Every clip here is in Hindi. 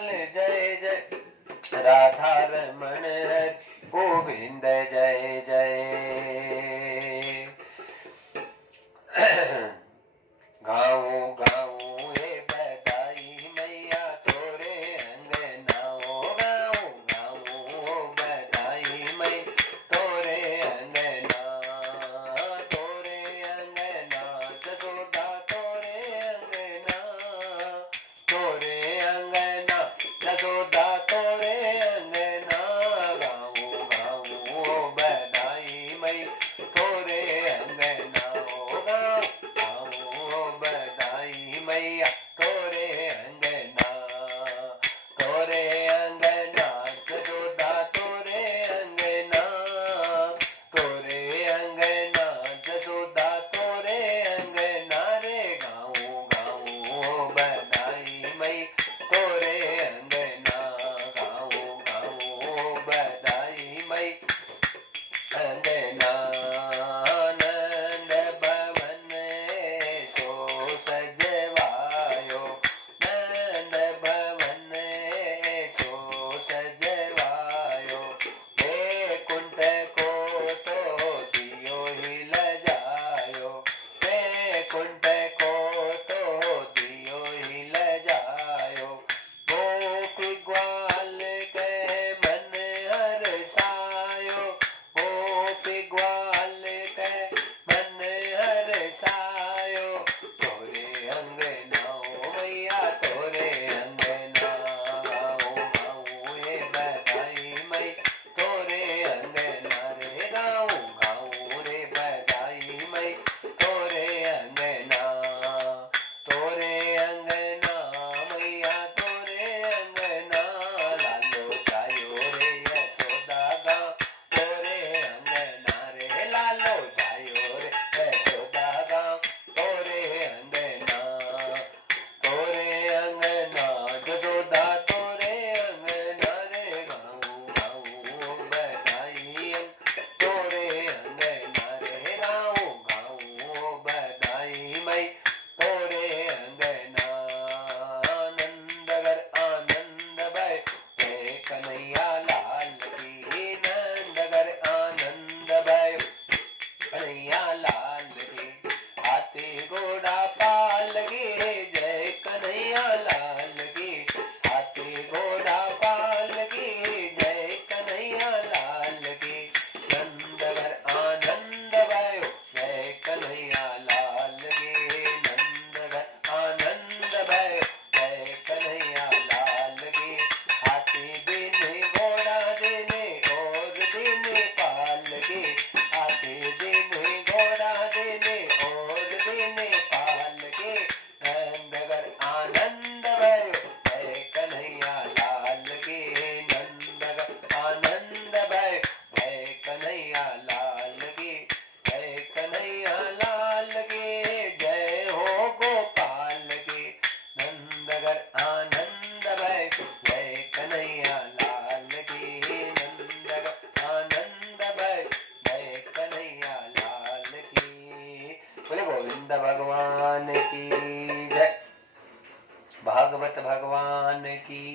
जय जय राधा रमण हरि गोविंद जय जय। गाऊं गाऊं ये बधाई मैया तोरे अंगनाओ, गाऊं गाऊं बधाई मैं तोरे अंगना, तोरे अंगना जसोदा तोरे अंगना, तोरे अंगना जसोदा तोरे अंगना, गाऊं गाऊं बधाई मैं तोरे अंगना, बधाई मैया तोरे अंगना, तोरे अंगना जसोदा तोरे अंगना, तोरे अंगना जसोदा तोरे अंगना रे, गाऊं गाऊं बधाई मैं तोरे अंगना, गाऊं गाऊं बधाई मैं अंगना। भगवान की जय, भागवत भगवान की।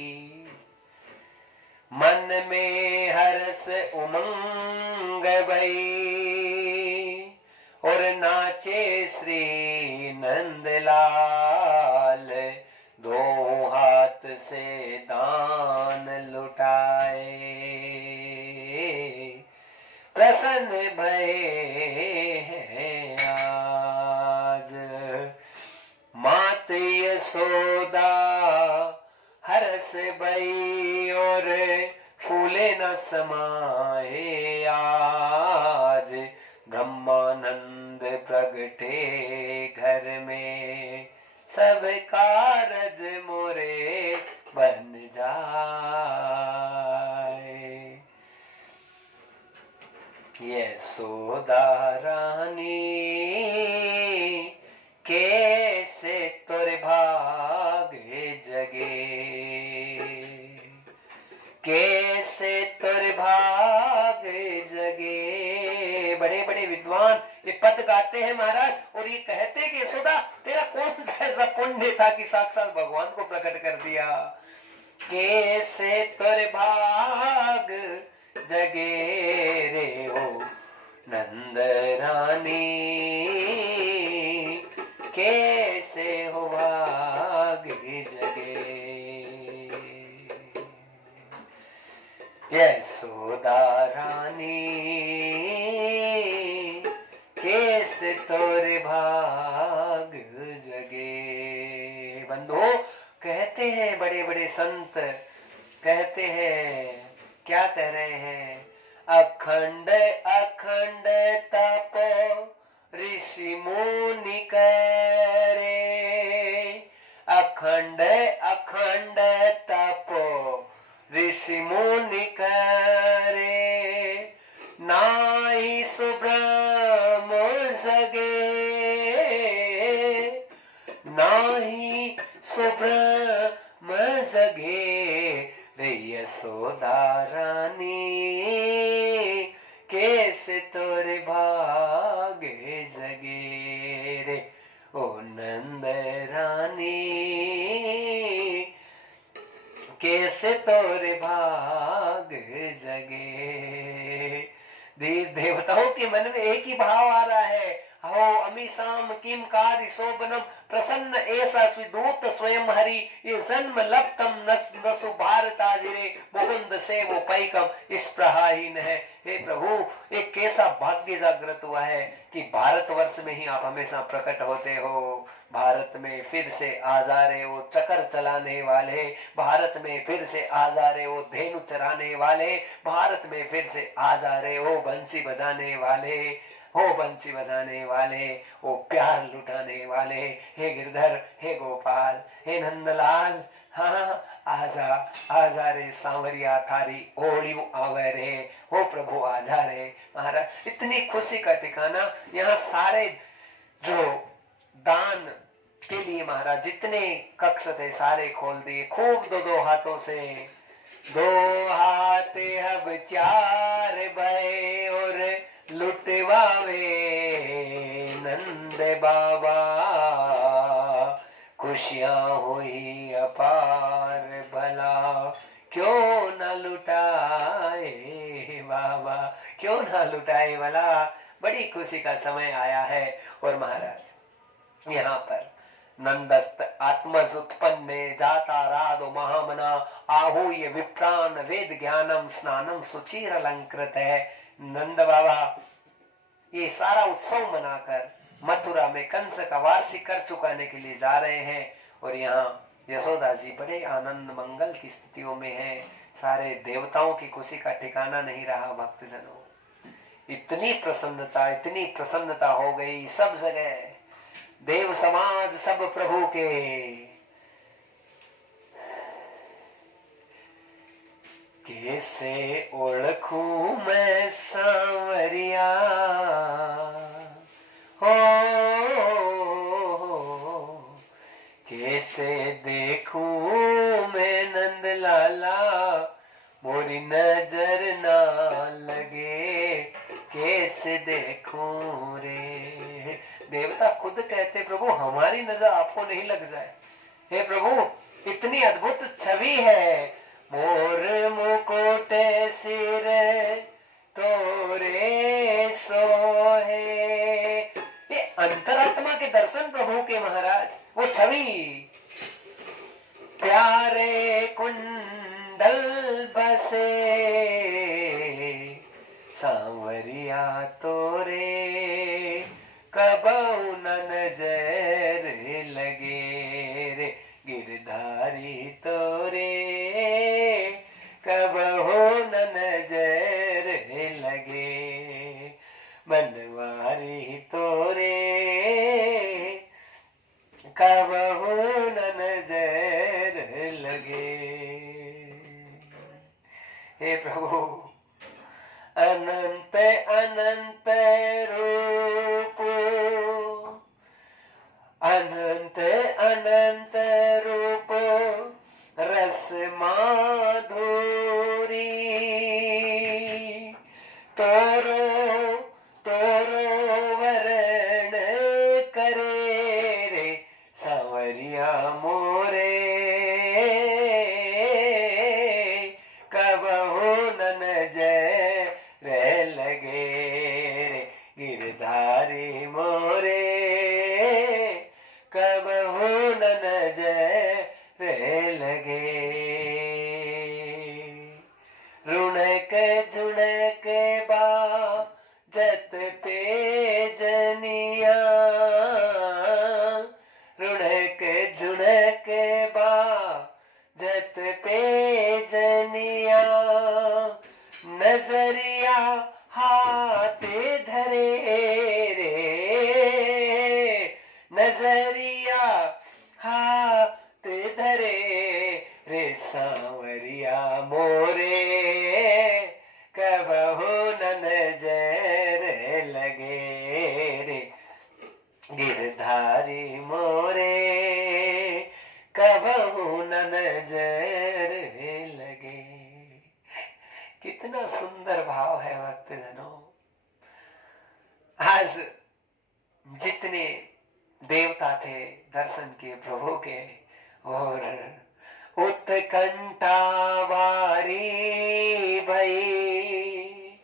मन में हर्ष उमंग भई और नाचे श्री नंदलाल, दो हाथ से दान लुटाए, प्रसन्न भये हैं आज। मात यशोदा हर्ष भई और फूले न समाए आज, ब्रह्मानंद प्रगटे घर में, सब कारज मोरे बन जाए। यशोदा रानी कैसे तोरे भागे जगे, कैसे तोरे भागे जगे। बड़े बड़े विद्वान ये पद गाते हैं महाराज, और ये कहते हैं कि यशोदा तेरा कौन सा ऐसा पुण्य था कि साक्षात भगवान को प्रकट कर दिया। कैसे तुर भाग जगे रे ओ नंद रानी, कैसे हो भाग जगे। यशोदा रानी कैसे तोरे भाग जगे। बंधु, कहते हैं बड़े बड़े संत, कहते हैं, क्या कह रहे हैं, अखंड अखंड तप ऋषि मुनि करे, अखंड अखंड तप ऋषि मुनि करे, नाहि सुब्रह्म जगे, नाहि सुब्रह्म जगे रे यशोदा रानी, कैसे तोरे भागे जगे रे ओ नंद रानी, कैसे तोरे भाग जगे। देवताओं के मन में एक ही भाव आ रहा है, हो अमीसाम किम कार्य शोभनम प्रसन्न ऐसा स्विदूत स्वयं हरि, ये जन्म लप्तम नसु भारताजिरे मुकुंद से वो पैकम इस प्रहाहीन है। हे प्रभु, एक कैसा भाग्य जागृत हुआ है कि भारतवर्ष में ही आप हमेशा प्रकट होते हो। भारत में फिर से आ जा रहे हो चक्कर चलाने वाले, भारत में फिर से आ जा रहे हो धेनु चराने वाले, भारत में फिर से आ जा रहे हो बंसी बजाने वाले, हो बंसी बजाने वाले, वो प्यार लुटाने वाले। हे गिरधर, हे गोपाल, हे नंदलाल, हाँ आजा आजा रे सांवरिया थारी ओड़ियों आवे रे, हो प्रभु आजा रे। महाराज, इतनी खुशी का ठिकाना यहाँ सारे जो दान के लिए महाराज जितने कक्ष थे सारे खोल दिए, खूब दो दो हाथों से, दो हाथ अब चार भय और लुटवावे नंद बाबा, खुशियां हुई अपार भला क्यों न लुटाए बाबा, क्यों न लुटाए भला। बड़ी खुशी का समय आया है। और महाराज यहाँ पर नंदस्त आत्मज उत्पन्न जाता राधो महामना आहूय विप्रान वेद ज्ञानम स्नानम सुचिर अलंकृत है। नंद बाबा ये सारा उत्सव मनाकर मथुरा में कंस का वार्षिक कर चुकाने के लिए जा रहे हैं। और यहाँ यशोदा जी बड़े आनंद मंगल की स्थितियों में हैं। सारे देवताओं की खुशी का ठिकाना नहीं रहा। भक्तजनों, इतनी प्रसन्नता हो गई सब जगह, देव समाज सब प्रभु के। कैसे ओळखूं मैं सांवरिया हो, कैसे देखूं मैं नंद लाला, मोरी नजर ना लगे, कैसे देखूं रे। देवता खुद कहते प्रभु हमारी नजर आपको नहीं लग जाए। हे प्रभु, इतनी अद्भुत छवि है, मोर मुकुट सिर तोरे सोहे। ये अंतरात्मा के दर्शन प्रभु के महाराज, वो छवि, प्यारे कुंडल बसे सांवरिया तोरे, कबहु न नजर लगे रे, गिरधारी तोरे कबहु न नजर लगे, बनवारी तोरे कबहु न नजर लगे। हे प्रभु, अनंत अनंत रूप, अनंत अनंत रूप, रस माधुरी, तोरो तोरो वरण करे रे सांवरिया मोरे, सांवरिया मोरे कबहू न नजर लगे रे, गिरधारी मोरे कबहू न नजर लगे। कितना सुंदर भाव है भक्तजनों। आज जितने देवता थे दर्शन किए प्रभु के, और उत्कंठा भारी भई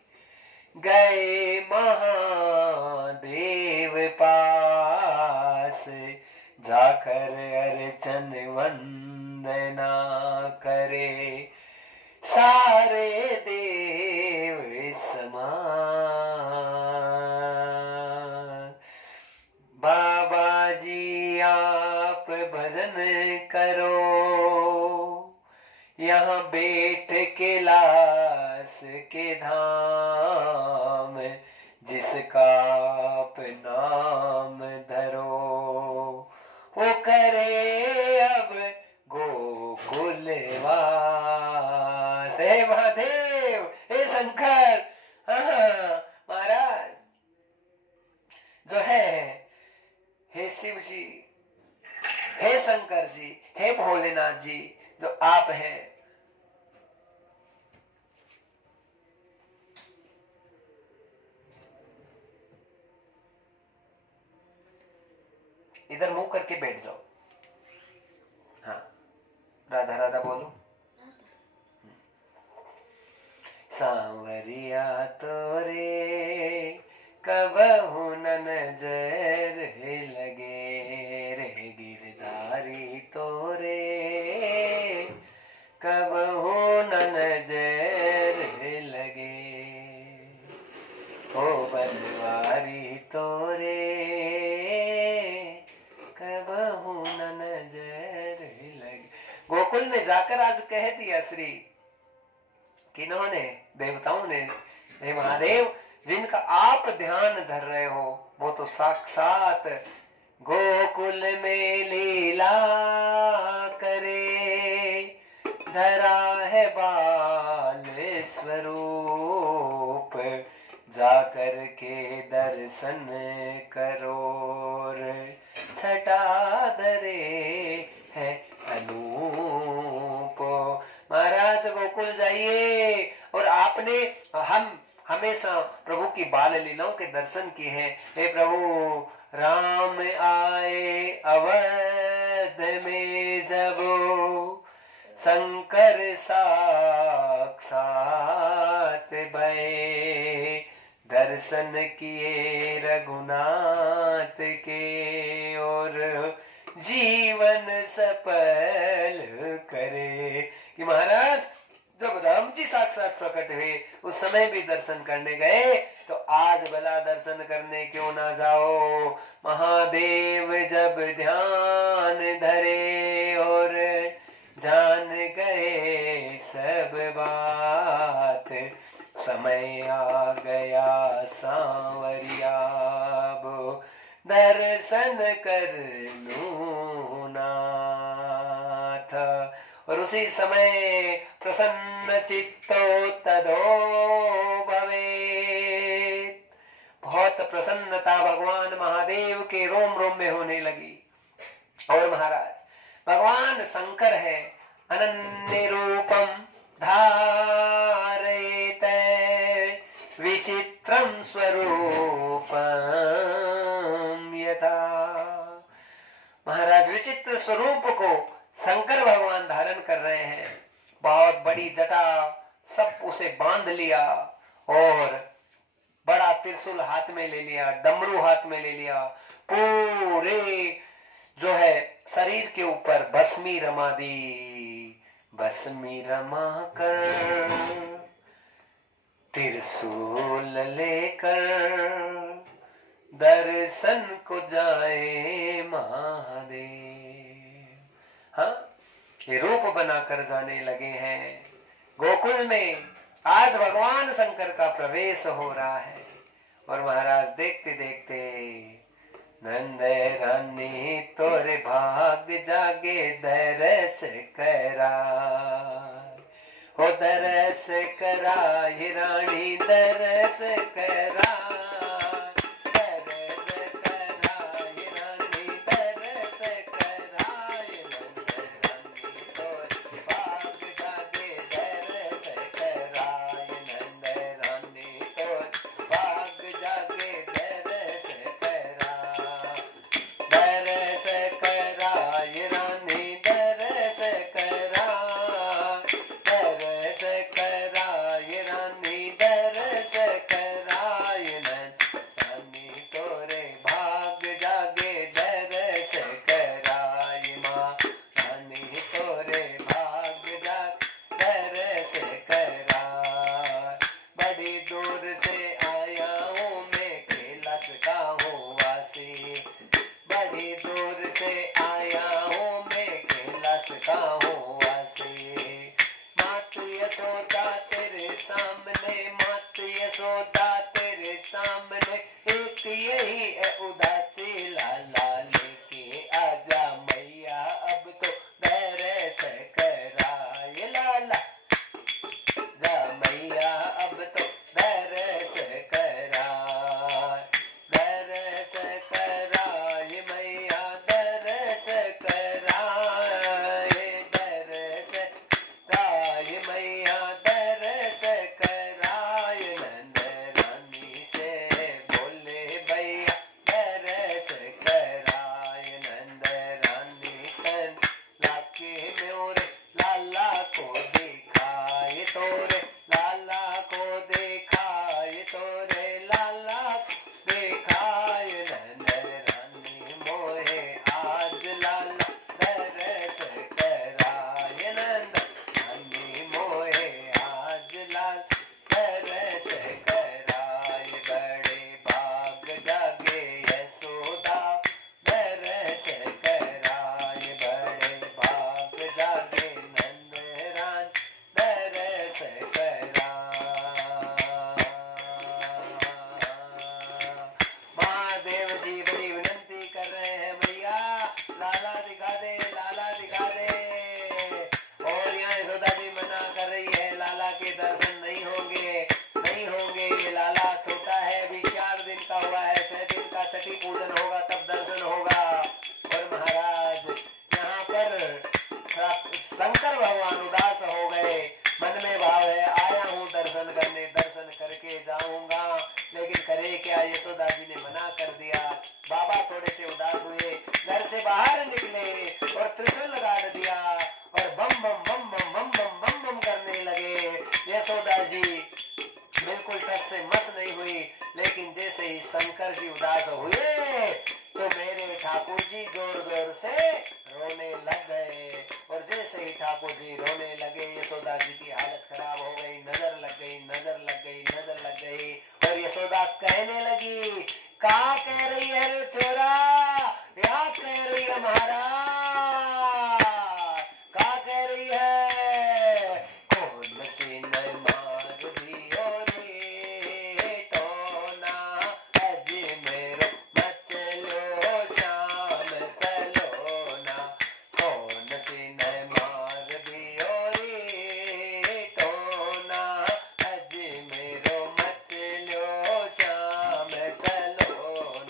गए महादेव पास, जाकर अर्चन वंदना करे सारे देव समान। बाबा जी आप भजन करो, यहाँ बैठ के लास के धाम, जिसका आप नाम धरो, वो करे अब गोकुलवास। हे महादेव, हे शंकर, महाराज जो है, हे शिव जी, हे शंकर जी, हे भोलेनाथ जी, जो आप हैं, इधर मुंह करके बैठ जाओ। हाँ, राधा राधा बोलो। सांवरिया तोरे कबहू न नजर लगे रे, गिरधारी तोरे कबहू न नजर लगे, ओ बनवारी तोरे कबहू न नजर लगे। गोकुल में जाकर आज कह दिया श्री, किन्होंने? देवताओं ने, हे महादेव, जिनका आप ध्यान धर रहे हो वो तो साक्षात गोकुल में लीला करे, धरा है बाल स्वरूप, जाकर के दर्शन करो, छटा धरे है अनूप। महाराज गोकुल जाइए, और आपने हमेशा प्रभु की बाल लीलाओं के दर्शन किए हैं। हे प्रभु, राम आए अवध में जब, शंकर साक्षात भये, दर्शन किए रघुनाथ के, और जीवन सफल करे। कि महाराज जब राम जी साक्षात प्रकट हुए उस समय भी दर्शन करने गए, तो आज भला दर्शन करने क्यों ना जाओ। महादेव जब ध्यान धरे और जान गए सब बात, समय आ गया सांवरिया, दर्शन कर लूं नाथ। और उसी समय प्रसन्न चित्तो तदो भवेत्। बहुत प्रसन्नता भगवान महादेव के रोम रोम में होने लगी। और महाराज भगवान शंकर है, अनन्य रूपम धारयेत विचित्रम स्वरूपम यथा। महाराज विचित्र स्वरूप को शंकर भगवान धारण कर रहे हैं। बहुत बड़ी जटा, सब उसे बांध लिया और बड़ा त्रिशूल हाथ में ले लिया, डमरू हाथ में ले लिया, पूरे जो है शरीर के ऊपर भस्मी रमा दी। भस्मी रमा कर त्रिशूल लेकर दर्शन को जाए महादेव। हाँ, ये रूप बनाकर जाने लगे हैं गोकुल में। आज भगवान शंकर का प्रवेश हो रहा है। और महाराज देखते देखते नंद रानी तोरे भाग जागे दरस करा, हो दरस करा रानी दरस करा, दरस करा रानी दरस करा, नंद रानी तोरे भाग जागे दरस करा, नंद रानी तोरे भाग जागे दरस करा, दरस करा रानी दरस करा, दरस करा रानी दरस करा, रानी तोरे भाग जागे दरस करा, माँ रानी तोरे भाग जागे दरस करा, बड़ी दूर से आया हूँ मैं कैलाश का हूँ वासी, बड़ी दूर से आया हूँ मैं कैलाश का हूँ वासी, मात यशोदा तेरे सामने, मात यशोदा तेरे सामने, एक यही है उदासी, लाला लेके आजा मैया अब तो दरस करा, ये लाला जा मैया अब तो दरस करा, दरस करा ये मैया दरस करा, ये दरस करा ये मैया दरस करा, ये नंद रानी से बोले भैया दरस करा, ये नंद रानी तन लाके मोरे लाला को दिखाए तोरे, लाला को दिखाए तोरे, लाला दिखाए, नंद रानी मोहे आज लाला दरस कराए, नंद रानी मोहे आज लाल दरस कराए, बड़े भाग जागे यशोदा दरस कराए, बड़े भाग जागे नंद रान दरस करा, महादेव जी बड़ी विनंती कर रहे हैं भैया लाला दिखा दे, लाला दिखा दे, और यहाँ यशोदा जी मना कर रही है, लाला के दर्शन नहीं होंगे, नहीं होंगे, ये लाला छोटा है, अभी 4 दिन का हुआ है, 6 दिन का छठी पूजन होगा तब दर्शन होगा, और महाराज यहाँ पर शंकर भगवान उदास हो गए, मन में भाव है आया हूँ दर्शन करने, दर्शन करके जाऊंगा, लेकिन करे क्या, यशोदा जी ने मना कर दिया, बाबा थोड़े से उदास हुए, घर से बाहर निकले और त्रिशूल गाड़ दिया और बम बम बम बम बम बम बम बम करने लगे, यशोदा जी बिल्कुल टस से मस नहीं हुई, लेकिन जैसे ही शंकर जी उदास हुए तो मेरे ठाकुर जी जोर जोर से रोने लग गए, और जैसे ही ठाकुर जी रोने लगे यशोदा जी की हालत खराब हो गई, नजर लग गई, नजर लग गई, नजर लग गई, और यशोदा कहने लगी, का कह रही है रे छोरा, क्या कह रही है महाराज, का कह रही है, कौन सी न मार दियो रे टोना, अज मेरो मचलो शाम चलोना, कौन सी न मार दियो रे टोना, अज मेरो मचलो शाम चलोना,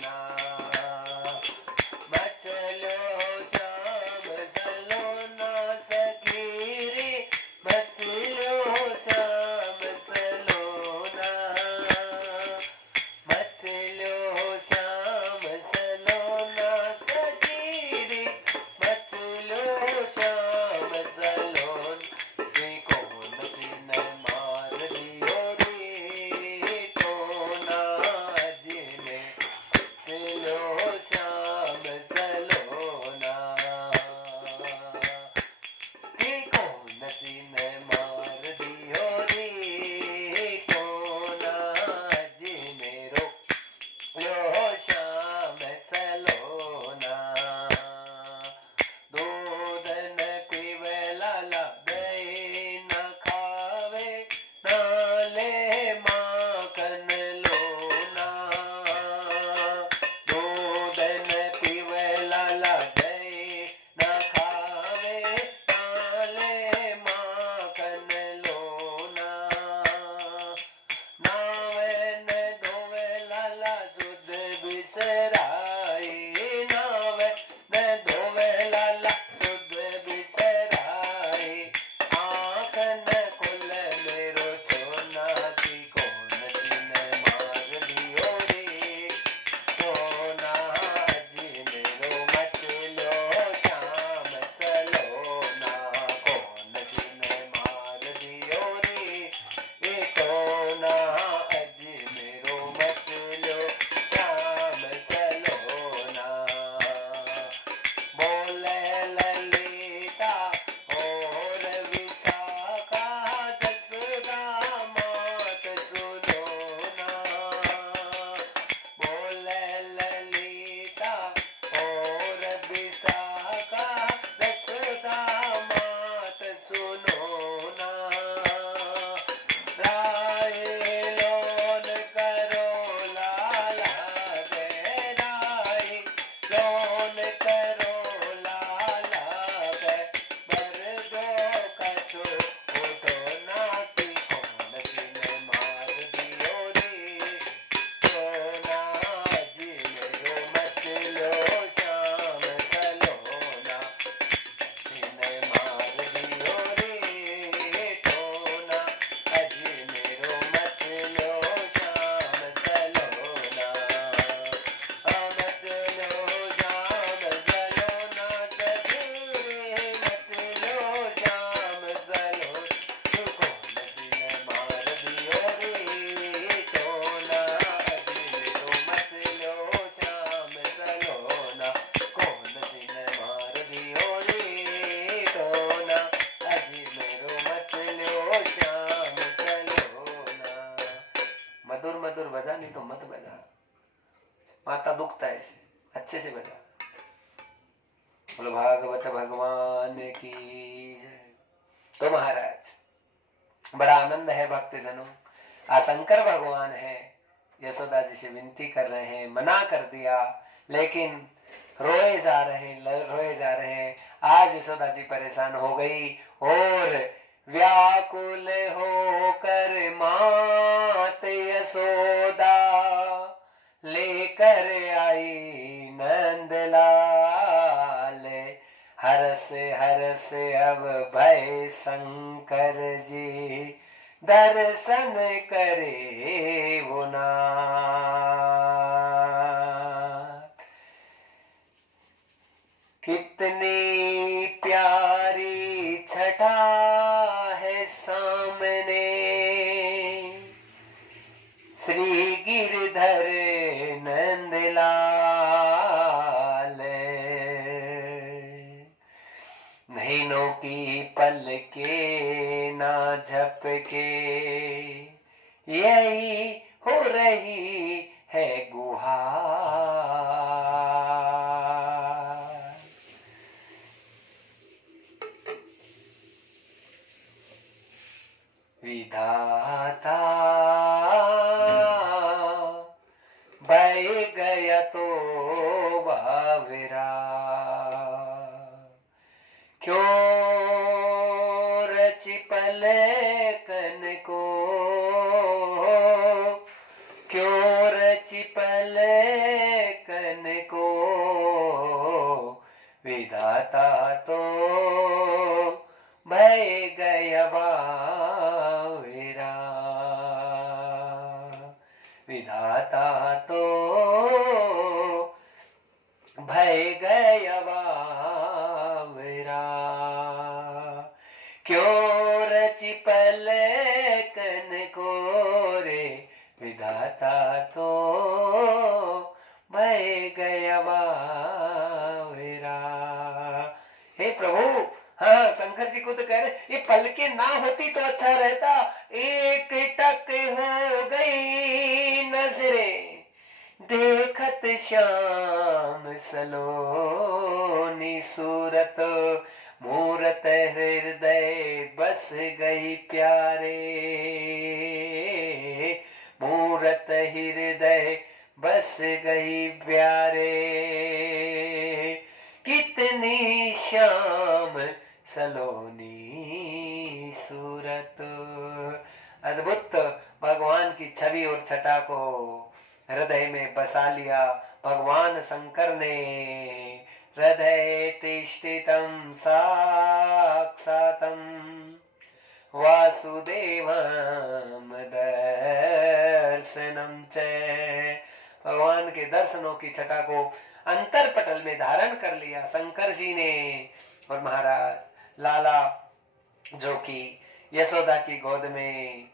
माता दुखता है इसे, अच्छे से बजा। बोलो भागवत भगवान की जय। तो महाराज बड़ा आनंद है भक्तजनों, शंकर भगवान है, यशोदा जी से विनती कर रहे हैं, मना कर दिया, लेकिन रोए जा रहे हैं। आज यशोदा जी परेशान हो गई और व्याकुल होकर मात यशोदा लेकर आई नंदलाल, हरस हरस अब भय शंकर जी दर्शन करे वो नाथ। कितनी प्यारी छटा है सामने, श्री गिरधर नंदलाल, नैनों की पलके ना झपके, यही हो रही है गुहार। विधाता बह गया तो बावरा, क्यों रचि पलकन को, क्यों रचि पलकन को, विधाता तो भय गया बावरा, विधाता तो भय गया बावरा, क्यों रचि पलकन को रे, विधाता तो भय गया बावरा। हे प्रभु, हाँ शंकर जी को तो कह रहे, ये पलके ना होती तो अच्छा रहता, एक टक हो गई नजरें, देखत श्याम सलोनी सूरत, मूरत हृदय बस गई प्यारे, मूरत हृदय बस गई प्यारे, कितनी श्याम सलोनी सूरत। अद्भुत भगवान की छवि और छटा को हृदय में बसा लिया भगवान शंकर ने। हृदय तिष्ठितं साक्षातं वासुदेवं दर्शनं च, भगवान के दर्शनों की छटा को अंतर पटल में धारण कर लिया शंकर जी ने। और महाराज लाला जो कि यशोदा की गोद में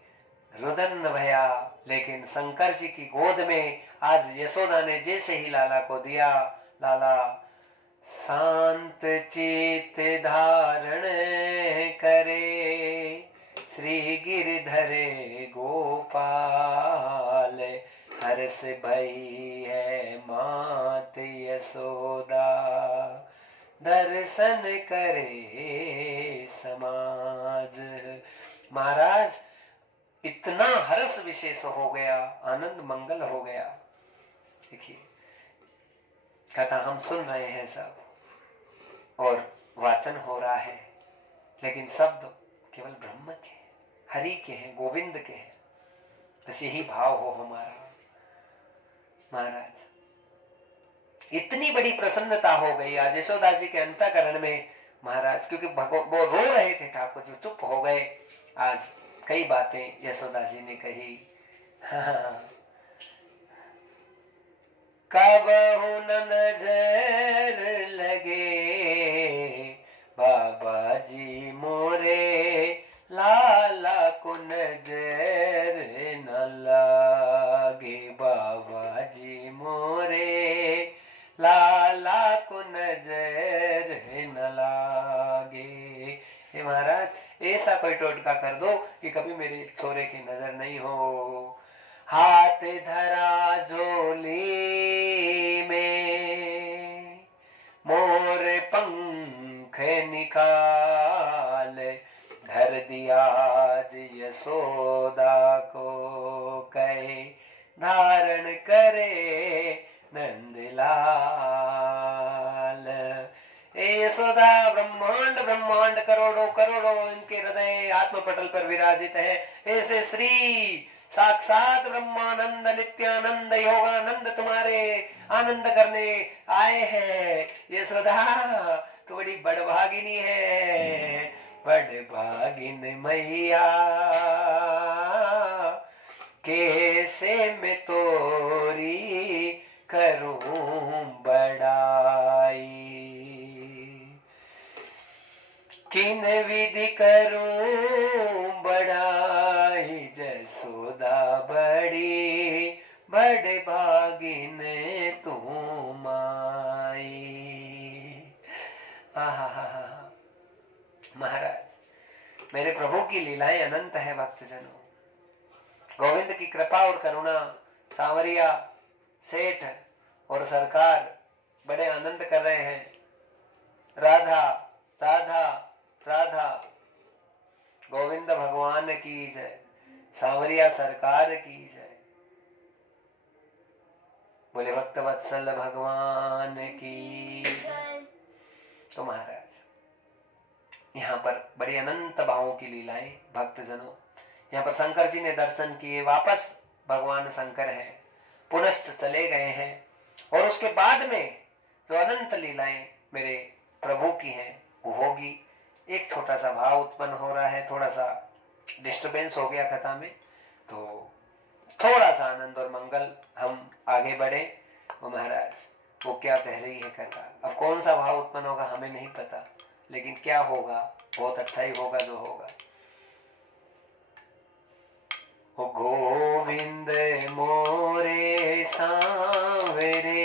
रुदन भया, लेकिन शंकर जी की गोद में आज यशोदा ने जैसे ही लाला को दिया, लाला शांत चित धारण करे, श्री गिरधर गोपाल, हर्ष भई है मात यशोदा, दर्शन करे समाज। महाराज इतना हर्ष विशेष हो गया, आनंद मंगल हो गया। देखिए कथा हम सुन रहे हैं सब और वाचन हो रहा है, लेकिन शब्द केवल ब्रह्म के, हरि के हैं, गोविंद के हैं। बस यही भाव हो हमारा। महाराज इतनी बड़ी प्रसन्नता हो गई आज यशोदा जी के अंतःकरण में महाराज, क्योंकि वो रो रहे थे ठाकुर जी, चुप हो गए। आज कई बातें यशोदा जी ने कही। कबहु न नजर लगे बाबा जी मोरे, लाला को नजर न लागे बाबा जी मोरे, लाला को नजर न लागे। हे महाराज ऐसा कोई टोटका कर दो कि कभी मेरे छोरे की नजर नहीं हो। हाथ धरा झोली में, मोर पंख निकाल धर दिया आज यशोदा को, कहे धारण करे नंदलाल। ए यशोदा, ब्रह्मांड ब्रह्मांड करोड़ों करोड़ों इनके हृदय आत्मपटल पर विराजित है। ऐसे श्री साक्षात ब्रह्मानंद नित्यानंद योगानंद तुम्हारे आनंद करने आए हैं। यशोदा तो बड़ी बड़भागिनी है, बड़भागिन मैया, कैसे मैं तोरी करूं बड़ाई, किन विधि करूं बड़ाई, जसोदा बड़ी बड़े भागिन तुम आई। महाराज, मेरे प्रभु की लीलाएं अनंत है भक्तजनों। गोविंद की कृपा और करुणा, सांवरिया सेठ और सरकार बड़े आनंद कर रहे हैं। राधा राधा राधा, गोविंद भगवान की जय, सांवरिया सरकार की जय, बोले भक्त वत्सल भगवान की जय। तो महाराज, यहाँ पर बड़ी अनंत भावों की लीलाएं भक्तजनों। यहाँ पर शंकर जी ने दर्शन किए, वापस भगवान शंकर है, पुनश्च चले गए हैं, और उसके बाद में जो अनंत लीलाएं मेरे प्रभु की हैं वो होगी। एक छोटा सा भाव उत्पन्न हो रहा है, थोड़ा सा डिस्टरबेंस हो गया कथा में, तो थोड़ा सा आनंद और मंगल हम आगे बढ़े। वो महाराज वो क्या कह रही है कथा, अब कौन सा भाव उत्पन्न होगा हमें नहीं पता, लेकिन क्या होगा बहुत अच्छा ही होगा जो होगा। ओ गोविंद मोरे सांवरे,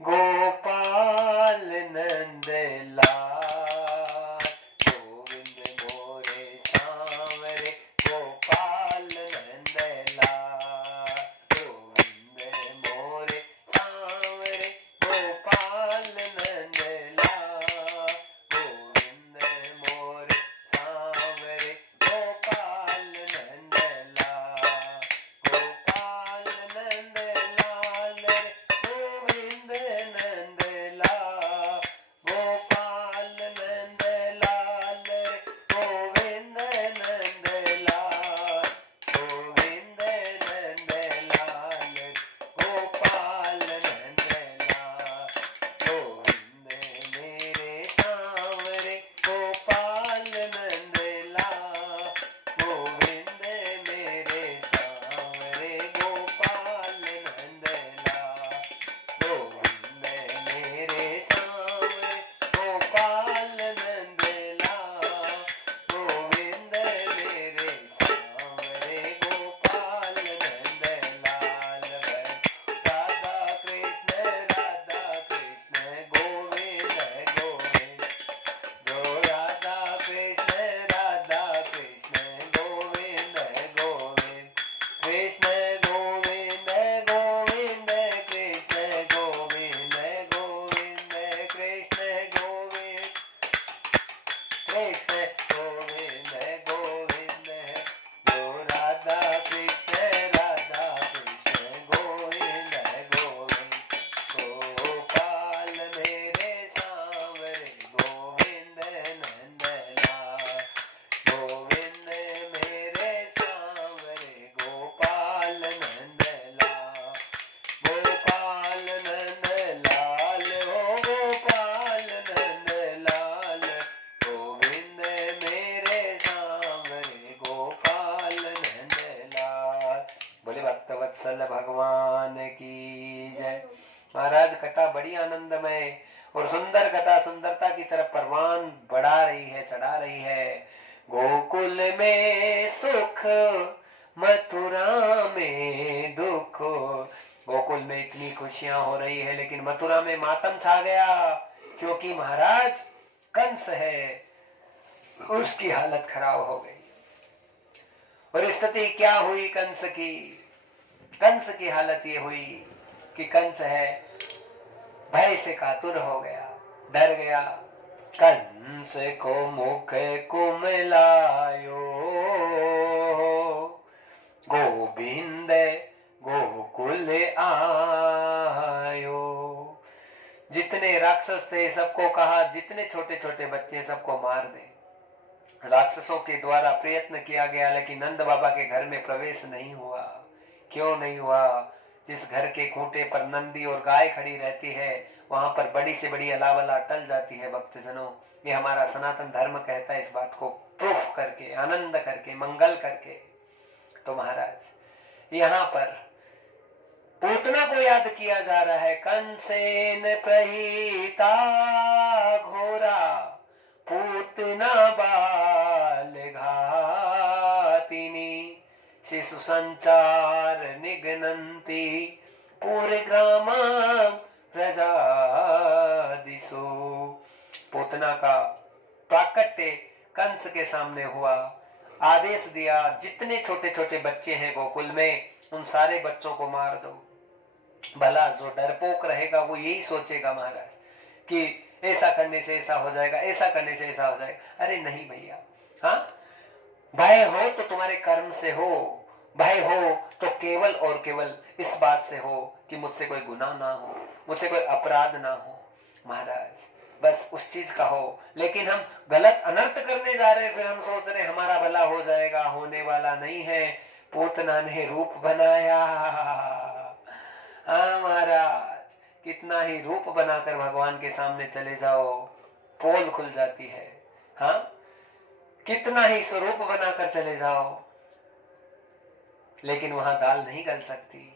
गोपाल नंद लाल, गोविंद मोरे सांवरे, गोपाल नंद लाल, गोविंद मोरे सांवरे, गोपाल नंद लाल, गोविंद मोरे सांवरे, गोपाल नंद लाल, गोपाल नंद लाल रे, गोविंद नंद लाल, गोपाल नंद लाल रे, गोविंद नंद लाल, गोविंद नंद लाल रे, गोपाल नंद लाल, गोविंद मेरे सांवरे, गोपाल नंद लाल, गोविंद मेरे सांवरे, गोपाल नंद लाल, गोविंद मेरे सांवरे, गोपाल नंद लाल, गोविंद मेरे सांवरे, गोपाल नंद लाल। राधा कृष्ण गोविंद गोविंद, जो राधा कृष्ण गोविंद गोविंद, कृष्ण गोविंद गोविंद, कृष्ण गोविंद गोविंद, कृष्ण गोविंद, कृष्ण गोविंद गोविंद, जो राधा कृष्ण गोविंद गोविंद, गोपाल मेरे सांवरे, गोविंद नंद लाल, गोविंद मेरे सांवरे, गोपाल नंद लाल, गोपाल नंद लाल, ओ गोपाल नंद लाल, गोविंद मेरे सांवरे, गोपाल नंद लाल। बोले भक्त वत्सल भगवान की जय। महाराज, कथा बड़ी आनंदमय और सुंदर कथा सुंदरता की तरफ परवान बढ़ा रही है, चढ़ा रही है। गोकुल में सुख, मथुरा में दुख। गोकुल में इतनी खुशियां हो रही है, लेकिन मथुरा में मातम छा गया, क्योंकि महाराज कंस है, उसकी हालत खराब हो गई। और स्थिति क्या हुई कंस की? कंस की हालत ये हुई कि कंस है भय से कातुर हो गया, डर गया। कंस को मुख कुमलायो, गोविंद गोकुल आयो। जितने राक्षस थे सबको कहा जितने छोटे छोटे बच्चे सबको मार दे। राक्षसों के द्वारा प्रयत्न किया गया लेकिन नंद बाबा के घर में प्रवेश नहीं हुआ। क्यों नहीं हुआ? जिस घर के खूंटे पर नंदी और गाय खड़ी रहती है वहां पर बड़ी से बड़ी अलावला टल जाती है। भक्तजनों, ये हमारा सनातन धर्म कहता है इस बात को प्रूफ करके, आनंद करके, मंगल करके। तो महाराज यहाँ पर पूतना को याद किया जा रहा है। कंसेन प्रहीता घोरा पूतना बाल घातिनी, शिशु संचार निगनंती पूरे ग्राम प्रजा दिशो। पूतना का प्राकट्य कंस के सामने हुआ। आदेश दिया जितने छोटे छोटे बच्चे हैं गोकुल में उन सारे बच्चों को मार दो। भला जो डरपोक रहेगा वो यही सोचेगा महाराज कि ऐसा करने से ऐसा हो जाएगा, ऐसा करने से ऐसा हो जाएगा। अरे नहीं भैया, हाँ, भय हो तो तुम्हारे कर्म से हो, भय हो तो केवल और केवल इस बात से हो कि मुझसे कोई गुनाह ना हो, मुझसे कोई अपराध ना हो। महाराज बस उस चीज का हो। लेकिन हम गलत अनर्थ करने जा रहे हैं, फिर हम सोच रहे हमारा भला हो जाएगा, होने वाला नहीं है। पूतना ने रूप बनाया। हाँ महाराज, कितना ही रूप बनाकर भगवान के सामने चले जाओ पोल खुल जाती है। हाँ, कितना ही स्वरूप बनाकर चले जाओ लेकिन वहां दाल नहीं गल सकती।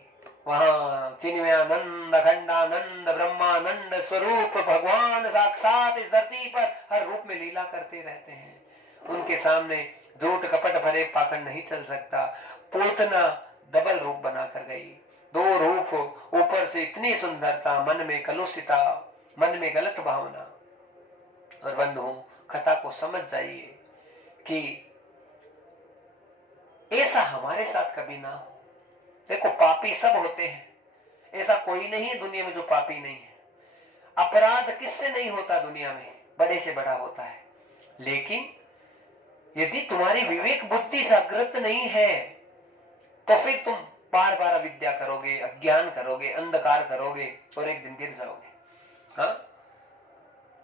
वहां चिन्मयानंद, अखंडानंद, ब्रह्मानंद स्वरूप भगवान साक्षात इस धरती पर हर रूप में लीला करते रहते हैं। उनके सामने झूठ कपट भरे पाखंड नहीं चल सकता। पूतना डबल रूप बनाकर गई, दो रूप, ऊपर से इतनी सुंदरता, मन में कलुषिता, मन में गलत भावना। और बंधु, कथा को समझ जाइए कि ऐसा हमारे साथ कभी ना हो। देखो, पापी सब होते हैं, ऐसा कोई नहीं है दुनिया में जो पापी नहीं है। अपराध किससे नहीं होता दुनिया में, बड़े से बड़ा होता है। लेकिन यदि तुम्हारी विवेक बुद्धि जागृत नहीं है तो फिर तुम बार बार अविद्या करोगे, अज्ञान करोगे, अंधकार करोगे और एक दिन गिर जाओगे। हाँ,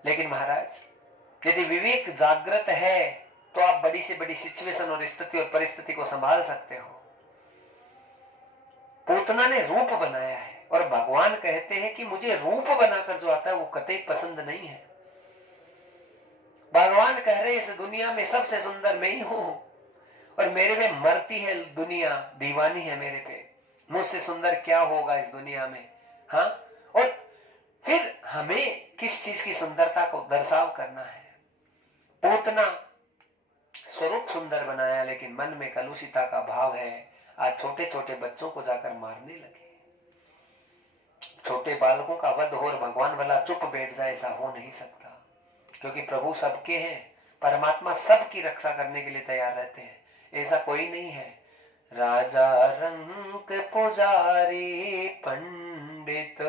लेकिन महाराज यदि विवेक जागृत है तो आप बड़ी से बड़ी सिचुएशन और स्थिति और परिस्थिति को संभाल सकते हो। पूतना ने रूप बनाया है और भगवान कहते हैं कि मुझे रूप बनाकर जो आता है वो कतई पसंद नहीं है। भगवान कह रहे इस दुनिया में सबसे सुंदर मैं ही हूं और मेरे में मरती है दुनिया, दीवानी है मेरे पे। मुझसे सुंदर क्या होगा इस दुनिया में? हाँ, और फिर हमें किस चीज की सुंदरता को दर्शाव करना है? पूतना स्वरूप सुंदर बनाया लेकिन मन में कलुषिता का भाव है। आज छोटे छोटे बच्चों को जाकर मारने लगे। छोटे बालकों का वध हो और भगवान भला चुप बैठ जाए, ऐसा हो नहीं सकता। क्योंकि प्रभु सबके हैं, परमात्मा सबकी रक्षा करने के लिए तैयार रहते हैं, ऐसा कोई नहीं है। राजा रंग पुजारी पंडित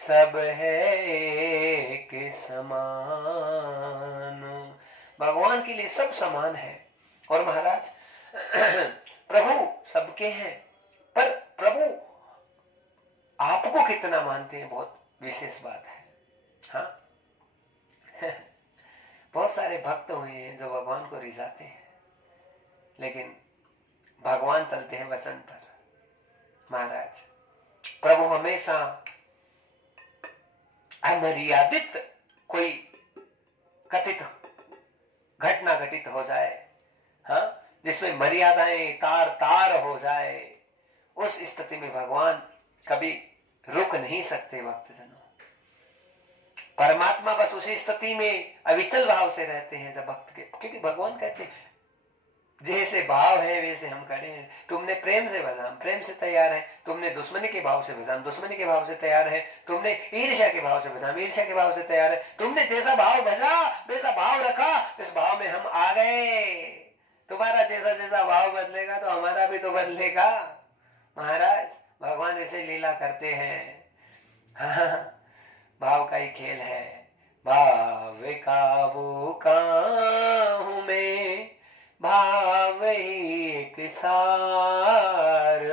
सब है एक समान। भगवान के लिए सब समान है। और महाराज प्रभु सबके हैं, पर प्रभु आपको कितना मानते हैं बहुत विशेष बात है। हाँ बहुत सारे भक्त हुए हैं जो भगवान को रिझाते हैं लेकिन भगवान चलते हैं वचन पर। महाराज प्रभु हमेशा अमर्यादित कोई कथित घटना घटित हो जाए, हाँ, जिसमें मर्यादाएं तार तार हो जाए, उस स्थिति में भगवान कभी रुक नहीं सकते। भक्तजनों, परमात्मा बस उसी स्थिति में अविचल भाव से रहते हैं जब भक्त के, क्योंकि भगवान कहते हैं जैसे भाव है वैसे हम खड़े हैं। तुमने प्रेम से भजा, हम प्रेम से तैयार है। तुमने दुश्मनी के भाव से भजा, हम दुश्मनी के भाव से तैयार है। तुमने ईर्ष्या के भाव से भजा, हम ईर्ष्या के भाव से तैयार है। तुमने जैसा भाव भजा वैसा भाव रखा, इस भाव में हम आ गए। तुम्हारा जैसा जैसा भाव बदलेगा तो हमारा भी तो बदलेगा महाराज। भगवान ऐसे लीला करते हैं। हाँ, भाव का ही खेल है। भाव काबू काहू में भाव एक सार,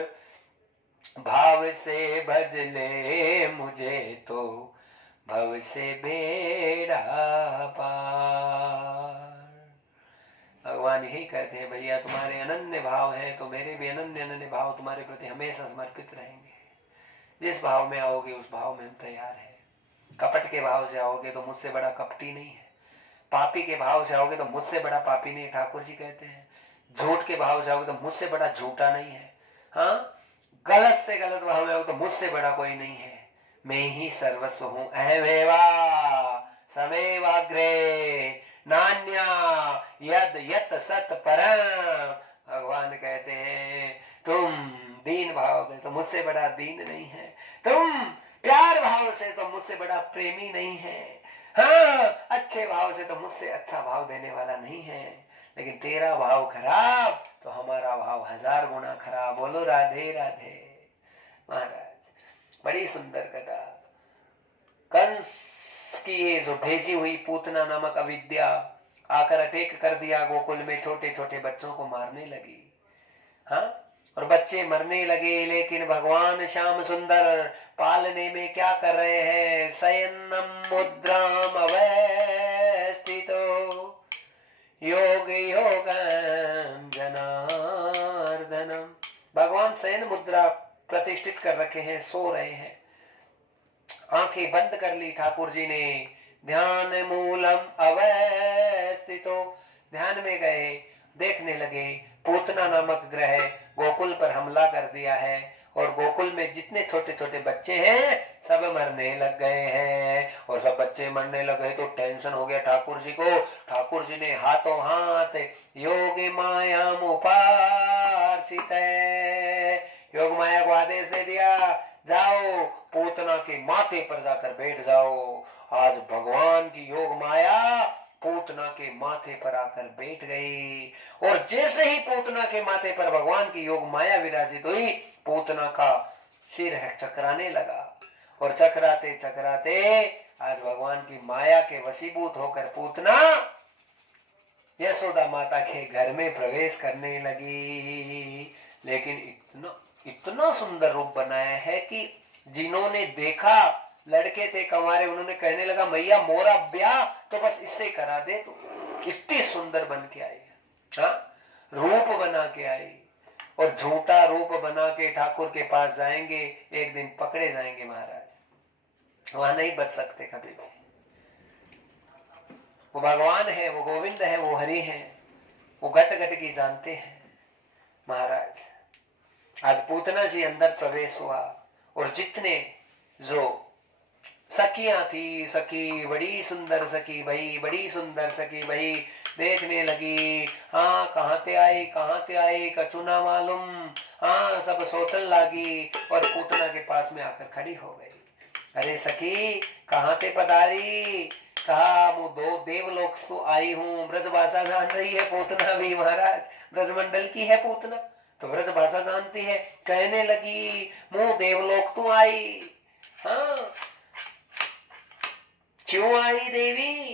भाव से भज ले मुझे तो भव से बेड़ा पार। भगवान यही कहते हैं, भैया तुम्हारे अनन्य भाव है तो मेरे भी अनन्य अनन्य भाव तुम्हारे प्रति हमेशा समर्पित रहेंगे। जिस भाव में आओगे उस भाव में हम तैयार हैं। कपट के भाव से आओगे तो मुझसे बड़ा कपटी नहीं है। पापी के भाव से आओगे तो मुझसे बड़ा पापी नहीं है, ठाकुर जी कहते हैं। झूठ के भाव से आओगे तो मुझसे बड़ा झूठा नहीं है। हाँ, गलत से गलत भाव में आओगे तो मुझसे बड़ा कोई नहीं है। मैं ही सर्वस्व हूं, अहमेवा समेवाग्रे नान्या यद यत सत परम। भगवान कहते हैं तुम दीन भाव में तो मुझसे बड़ा दीन नहीं है, तुम प्यार भाव से तो मुझसे बड़ा प्रेमी नहीं है, हाँ अच्छे भाव से तो मुझसे अच्छा भाव देने वाला नहीं है। लेकिन तेरा भाव खराब तो हमारा भाव 1000 गुना खराब। बोलो राधे राधे। महाराज बड़ी सुंदर कथा। कंस की ये जो भेजी हुई पूतना नामक अविद्या आकर अटैक कर दिया गोकुल में, छोटे छोटे बच्चों को मारने लगी। हाँ, और बच्चे मरने लगे, लेकिन भगवान श्याम सुंदर पालने में क्या कर रहे हैं? शयनम मुद्राम अवस्थितो योग योगम जनार्दनम। भगवान शयन मुद्रा प्रतिष्ठित कर रखे हैं, सो रहे हैं। आंखें बंद कर ली ठाकुर जी ने। ध्यान मूलम अवस्थितो, ध्यान में गए, देखने लगे पूतना नामक ग्रह गोकुल पर हमला कर दिया है और गोकुल में जितने छोटे छोटे बच्चे हैं सब मरने लग गए हैं। और सब बच्चे मरने लगे तो टेंशन हो गया ठाकुर जी को। ठाकुर जी ने हाथों हाथ योग माया उपासित, योग माया को आदेश दे दिया, जाओ पूतना के माथे पर जाकर बैठ जाओ। आज भगवान की योग माया पूतना के माथे पर आकर बैठ गई। और जैसे ही पूतना के माथे पर भगवान की योग माया विराजित हुई, पूतना का सिर चकराने लगा। और चकराते चकराते आज भगवान की माया के वशीभूत होकर पूतना यशोदा माता के घर में प्रवेश करने लगी। लेकिन इतना इतना सुंदर रूप बनाया है कि जिन्होंने देखा, लड़के थे कंवारे, उन्होंने कहने लगा मैया मोरा ब्याह तो बस इससे करा दे। तो इतनी सुंदर बन के आई, हाँ रूप बना के आई। और झूठा रूप बना के ठाकुर के पास जाएंगे, एक दिन पकड़े जाएंगे महाराज, वहां नहीं बच सकते कभी भी। वो भगवान है, वो गोविंद है, वो हरि है, वो घट घट की जानते हैं महाराज। आज पूतना जी अंदर प्रवेश हुआ और जितने जो सखियां थी, सखी बड़ी सुंदर सखी भाई, बड़ी सुंदर सखी भाई देखने लगी। हाँ कहाँ ते आई कछु ना मालूम। हाँ सब सोचने लगी और पूतना के पास में आकर खड़ी हो गई। अरे सखी कहाँ ते पधारी? कहा वो दो देवलोक से आई हूँ। ब्रज भाषा जान रही है पूतना भी महाराज, ब्रजमंडल की है पूतना तो ब्रज भाषा जानती है। कहने लगी मुँह देवलोक तू आई, हाँ क्यों आई देवी?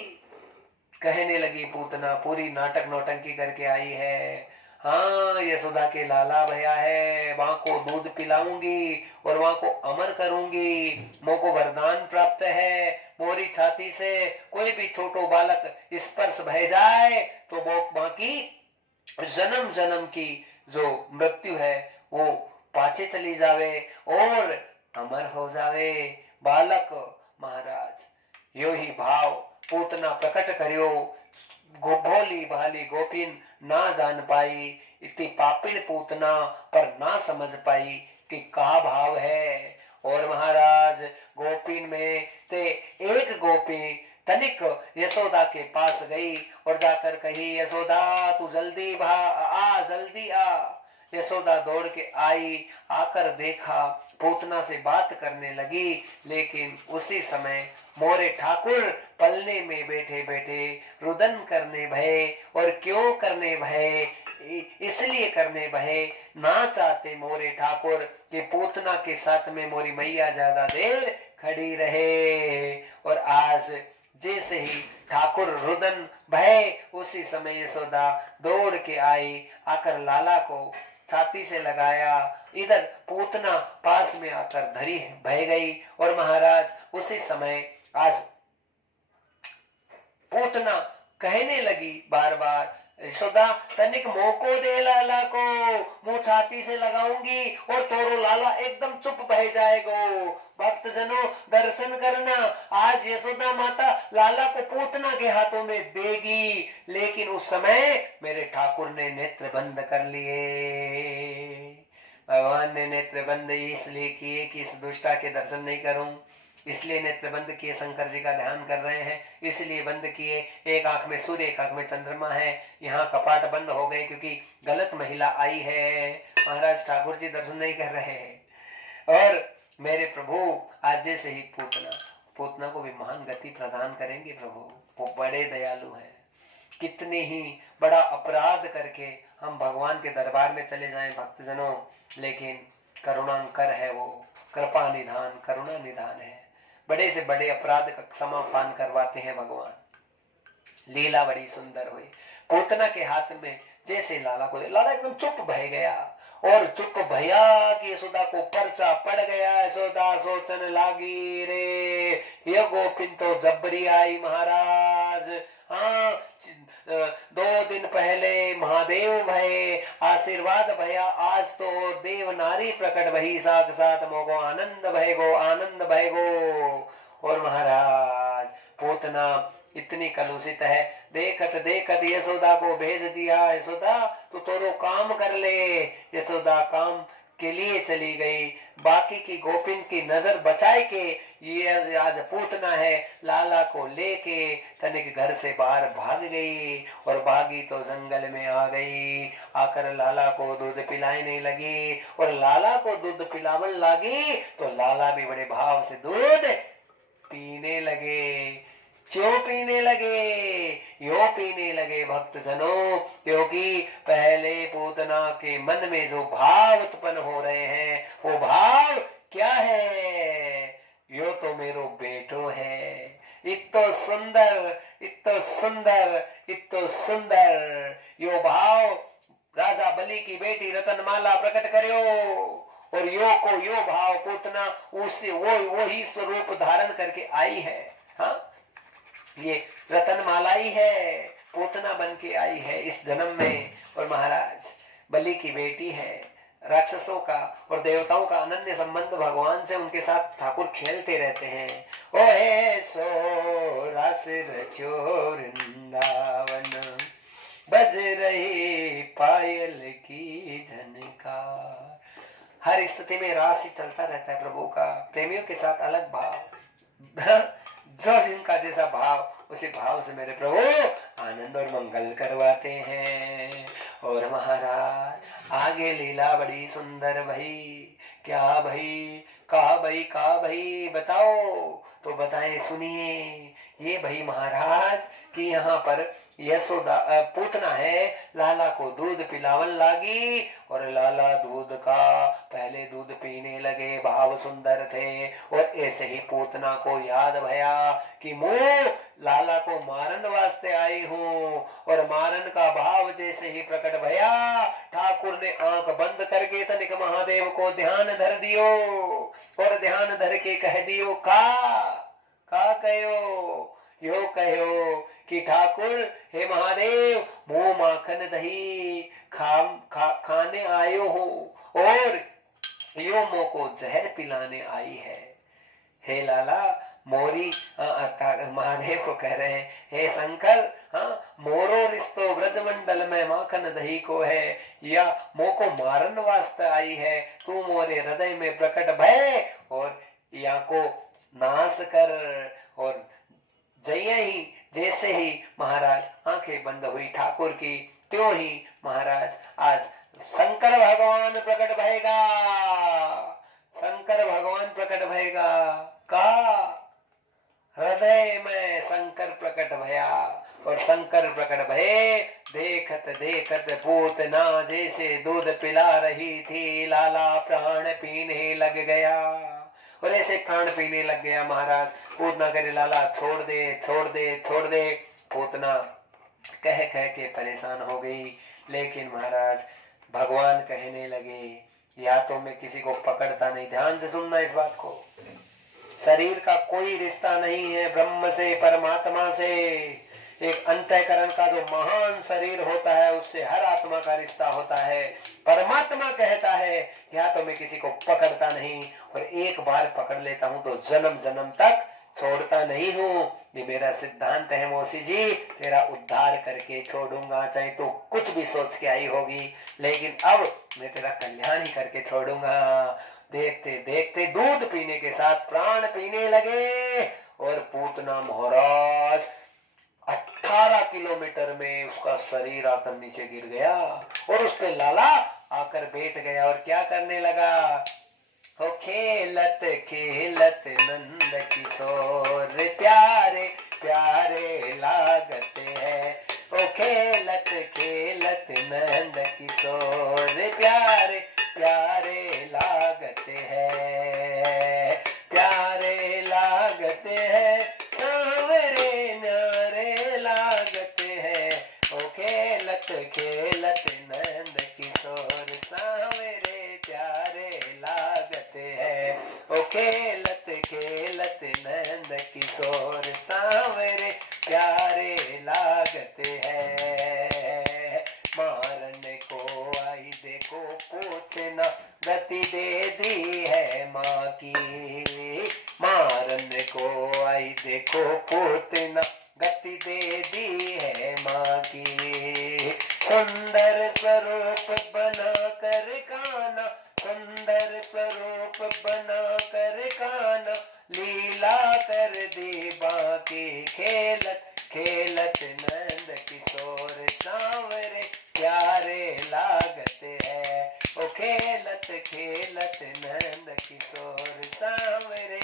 कहने लगी पूतना पूरी नाटक नौटंकी करके आई है। हाँ यशोदा के लाला भैया है, वहां को दूध पिलाऊंगी और वहां को अमर करूंगी। मोको वरदान प्राप्त है, मोरी छाती से कोई भी छोटो बालक स्पर्श भय जाए तो वो बाकी जन्म जन्म की जो मृत्यु है वो पाछे चली जावे और अमर हो जावे बालक। महाराज यो ही भाव पूतना प्रकट करियो। भोली भाली गोपिन ना जान पाई, इतनी पापिन पूतना पर ना समझ पाई कि का भाव है। और महाराज गोपिन में ते एक गोपी तनिक यशोदा के पास गई और जाकर कही यशोदा तू जल्दी जल्दी आ। यशोदा दौड़ के आई, आकर देखा पूतना से बात करने लगी। लेकिन उसी समय मोरे ठाकुर पलने में बैठे बैठे रुदन करने भये। और क्यों करने भये? इसलिए करने बहे ना चाहते मोरे ठाकुर कि पूतना के साथ में मोरी मैया ज्यादा देर खड़ी रहे। और आज जैसे ही ठाकुर रुदन भय उसी समय यशोदा दौड़ के आई, आकर लाला को छाती से लगाया, इधर पूतना पास में आकर धरी बह गई। और महाराज उसी समय आज पूतना कहने लगी बार बार, यशोदा तनिक मौको दे लाला को, मुंह छाती से लगाऊंगी और तोरो लाला एकदम चुप बह जाएगो। भक्त जनों दर्शन करना, आज यशोदा माता लाला को पूतना के हाथों में देगी, लेकिन उस समय मेरे ठाकुर ने नेत्र बंद कर लिए। भगवान ने नेत्र बंद इसलिए किए कि इस दुष्टा के दर्शन नहीं करूं, इसलिए नेत्र बंद किए। शंकर जी का ध्यान कर रहे हैं इसलिए बंद किए। एक आंख में सूर्य एक आंख में चंद्रमा है, यहाँ कपाट बंद हो गए क्योंकि गलत महिला आई है। महाराज ठाकुर जी दर्शन नहीं कर रहे हैं। और मेरे प्रभु आज जैसे ही पूतना को भी महान गति प्रदान करेंगे प्रभु, वो बड़े दयालु हैं। कितने ही बड़ा अपराध करके हम भगवान के दरबार में चले जाएं भक्तजनों, लेकिन करुणांकर है वो, कृपा निधान करुणा निधान है। बड़े से बड़े अपराध का समापान करवाते हैं भगवान। लीला बड़ी सुंदर हुई। पूतना के हाथ में जैसे लाला को, लाला एकदम चुप बह गया और चुप भैया कि यशोदा को पर्चा पड़ गया। यशोदा सोचन लागी रे ये गोपिन तो जबरी आई महाराज। हाँ 2 दिन पहले महादेव भये आशीर्वाद भया, आज तो देव नारी प्रकट भई, साक्षात मोगो आनंद भयगो आनंद भयगो। और महाराज पूतना इतनी कलुषित है, देखत देखत यशोदा को भेज दिया, यशोदा तू तोरो काम कर ले। यशोदा काम के लिए चली गई, बाकी की गोपिन की नजर बचाए के ये आज पूतना है लाला को लेके तनिक घर से बाहर भाग गई। और भागी तो जंगल में आ गई, आकर लाला को दूध पिलाने लगी। और लाला को दूध पिलावन लगी तो लाला भी बड़े भाव से दूध पीने लगे। क्यों पीने लगे? यो पीने लगे भक्तजनों, क्योंकि पहले पूतना के मन में जो भाव उत्पन्न हो रहे हैं वो भाव क्या है? यो तो मेरो बेटो है, इतो सुंदर इतो सुंदर इतो सुंदर। यो भाव राजा बलि की बेटी रतनमाला प्रकट करियो। और यो को यो भाव पूतना उससे वो ही स्वरूप धारण करके आई है। हाँ ये रतनमाला ही है, पूतना बन के आई है इस जन्म में। और महाराज बलि की बेटी है, राक्षसों का और देवताओं का अनन्य संबंध भगवान से, उनके साथ ठाकुर खेलते रहते हैं। ओ हे सो रस रचो वृंदावन, बज रही पायल की झनकार। हर स्थिति में रास ही चलता रहता है प्रभु का। प्रेमियों के साथ अलग भाव, जो जिनका जैसा भाव उसी भाव से मेरे प्रभु आनंद और मंगल करवाते हैं। और महाराज आगे लीला बड़ी सुंदर भई। क्या भई? कहा भई कहा भई बताओ तो बताएं, सुनिए। ये भई महाराज कि यहाँ पर यशोदा पूतना है, लाला को दूध पिलावन लागी। और लाला दूध का पहले दूध पीने लगे, भाव सुंदर थे। और ऐसे ही पूतना को याद भया कि मैं लाला को मारन वास्ते आई हूँ। और मारन का भाव जैसे ही प्रकट भया, ठाकुर ने आंख बंद करके तनिक महादेव को ध्यान धर दियो। और ध्यान धर के कह दियो का कहो यो कहो कि ठाकुर हे महादेव मुंह माखन दही खाने आयो हूँ और यो मो को जहर पिलाने आई है। हे लाला मोरी महादेव को कह रहे हैं, हे शंकर हाँ मोरो रिश्तो ब्रजमंडल में माखन दही को है, या मो को मारन वास्ते आई है। तू मोरे हृदय में प्रकट भय और या को नाश कर। और जैसे ही महाराज आंखें बंद हुई ठाकुर की, त्यों ही महाराज आज शंकर भगवान प्रकट भयेगा। शंकर भगवान प्रकट भयेगा का हृदय में शंकर प्रकट भया। और शंकर प्रकट भये, देखत देखत पूतना जैसे दूध पिला रही थी, लाला प्राण पीने लग गया। और ऐसे प्राण पीने लग गया महाराज। पूतना करे लाला छोड़ दे छोड़ दे छोड़ दे। पूतना कह कह के परेशान हो गई। लेकिन महाराज भगवान कहने लगे, या तो मैं किसी को पकड़ता नहीं, ध्यान से सुनना इस बात को, शरीर का कोई रिश्ता नहीं है ब्रह्म से, परमात्मा से। एक अंतःकरण का जो महान शरीर होता है उससे हर आत्मा का रिश्ता होता है। परमात्मा कहता है या तो मैं किसी को पकड़ता नहीं, और एक बार पकड़ लेता हूं तो जन्म जन्म तक छोड़ता नहीं हूं। ये मेरा सिद्धांत है मौसी जी, तेरा उद्धार करके छोड़ूंगा, चाहे तो कुछ भी सोच के आई होगी, लेकिन अब मैं तेरा कल्याण ही करके छोड़ूंगा। देखते देखते दूध पीने के साथ प्राण पीने लगे। और पूतना महाराज 18 किलोमीटर में उसका शरीर आकर नीचे गिर गया, और उस पे लाला आकर बैठ गया और क्या करने लगा। हो खेलत खेलत नंद किशोर प्यारे प्यारे लागते हैं। ओ खेलत खेलत नंद किशोर प्यारे प्यारे लागते हैं, प्यारे लागते हैं, सांवरे न्यारे लागते हैं। ओ खेलत खेलत नंद किशोर सांवरे प्यारे लागते हैं। ओ खेलत खेलत नंद किशोर सांवरे प्यारे लागते हैं। मारने को आई देखो पूतना, गति दे दी है माँ की। मारने को आई देखो पूतना, गति दे दी है माँ की। सुंदर स्वरूप बना कर काना, सुंदर स्वरूप बना कर काना, लीला कर दी बाकी। खेलत खेलत नंद किशोर सांवरे प्यारे लागते हैं। ओ खेलत खेलत नंद किशोर सांवरे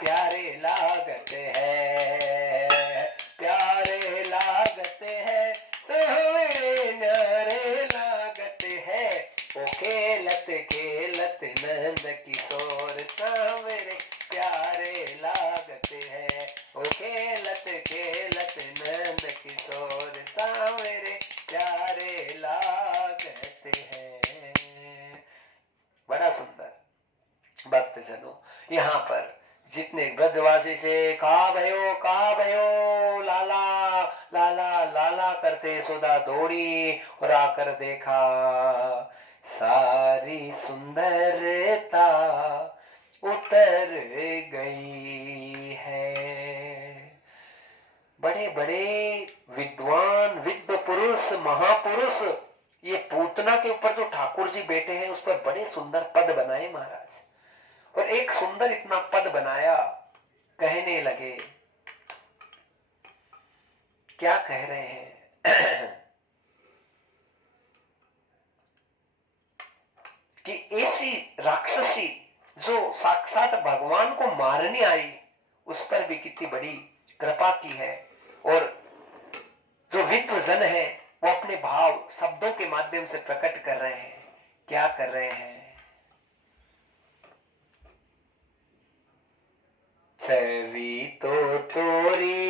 प्यारे लागते हैं, प्यारे लागते हैं, सांवरे न्यारे लागते हैं। ओ खेलत खेलत नंद किशोर सांवरे प्यारे लागते हैं। ओ खेलत खेलत नंद किशोर सांवरे प्यारे लागते हैं। बड़ा सुंदर भक्तजनों, यहाँ पर जितने ब्रजवासी से कहा भयो लाला लाला लाला करते यशोदा दौड़ी और आकर देखा सारी सुंदरता उतर गई है। बड़े बड़े विद्वान विद्व पुरुष महापुरुष ये पूतना के ऊपर जो ठाकुर जी बैठे हैं उस पर बड़े सुंदर पद बनाए महाराज। और एक सुंदर इतना पद बनाया, कहने लगे, क्या कह रहे हैं कि ऐसी राक्षसी जो साक्षात भगवान को मारने आई उस पर भी कितनी बड़ी कृपा की है। और जो विद्व जन है वो अपने भाव शब्दों के माध्यम से प्रकट कर रहे हैं। क्या कर रहे हैं। छवि तो तोरी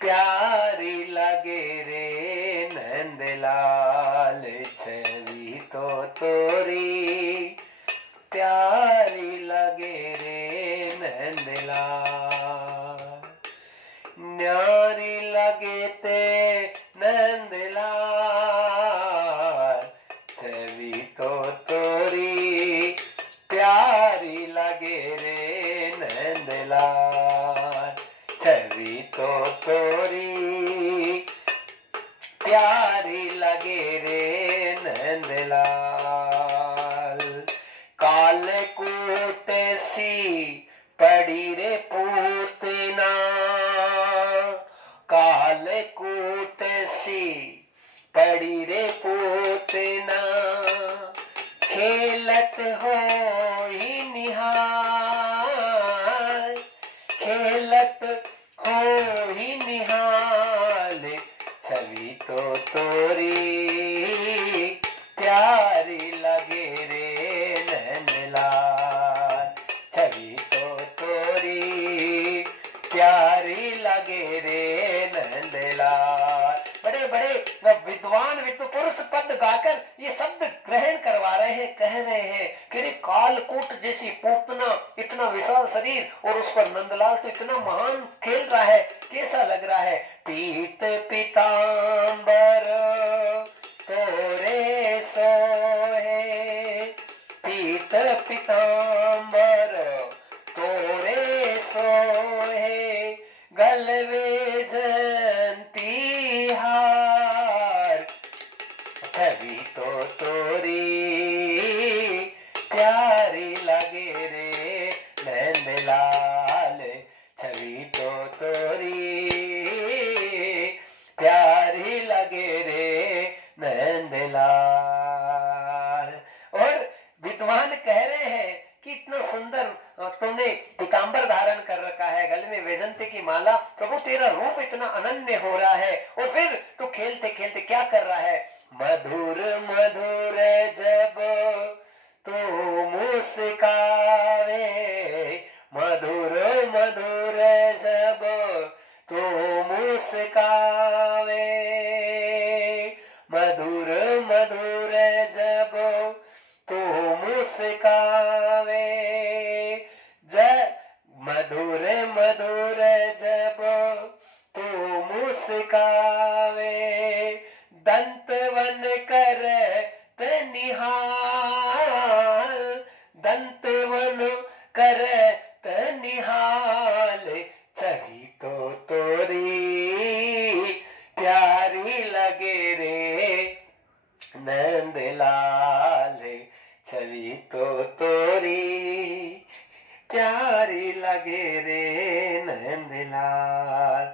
प्यारी लगे रे नंदलाल, छवि तो तोरी प्यारी लगे रे नंदलाल, न्यारी लगे ते नंदलाल, छवि तो तोरी प्यारी लगे रे नंदलाल, छवि तो तोरी प्यारी लगे रे नंदलाल। कालकूट सी पड़ी रे पूतना, कालकूट सी पड़ी रे पूतना, खेलत हो ही निहाल, खेलत हो ही निहाल, छवि छवि तो तोरी प्यारी लगे रे नंदलाल, छवि तो तोरी प्यारी लगे रे नंदलाल। बड़े बड़े विद्वान विद्व पुरुष पद गाकर ये शब्द ग्रहण करवा रहे हैं, कह रहे हैं कि रे कालकूट जैसी पूतना, इतना विशाल शरीर और उस पर नंदलाल तो इतना महान खेल रहा है, कैसा लग रहा है। पीत पीतांबर तोरे सोहे, पीत पीतांबर तोरे सोहे, गलवे जयंती हार, छवि तो तोरी प्यारी लगे रे नंदलाल, छवि तो तोरी प्यारी लगे रे नंदलाल। और विद्वान कह रहे हैं कि इतना सुंदर तुमने पीतांबर धारण कर रखा है, गले में वैजंती की माला, प्रभु तेरा रूप इतना अनन्य हो रहा है। और फिर तो खेलते खेलते क्या कर रहा है, मधुर मधुर जब तू मुस्कावे, मधुर मधुर जब तू मुस्कावे, मधुर मधुर जब तू मुस्कावे, मधुर मधुर जब तू मुस्कावे, दंतवन कर निहाल, दंतवन कर निहाल, छवि तो तोरी प्यारी लगे रे नंदलाल, छवि तो तोरी प्यारी लगे रे नंदलाल,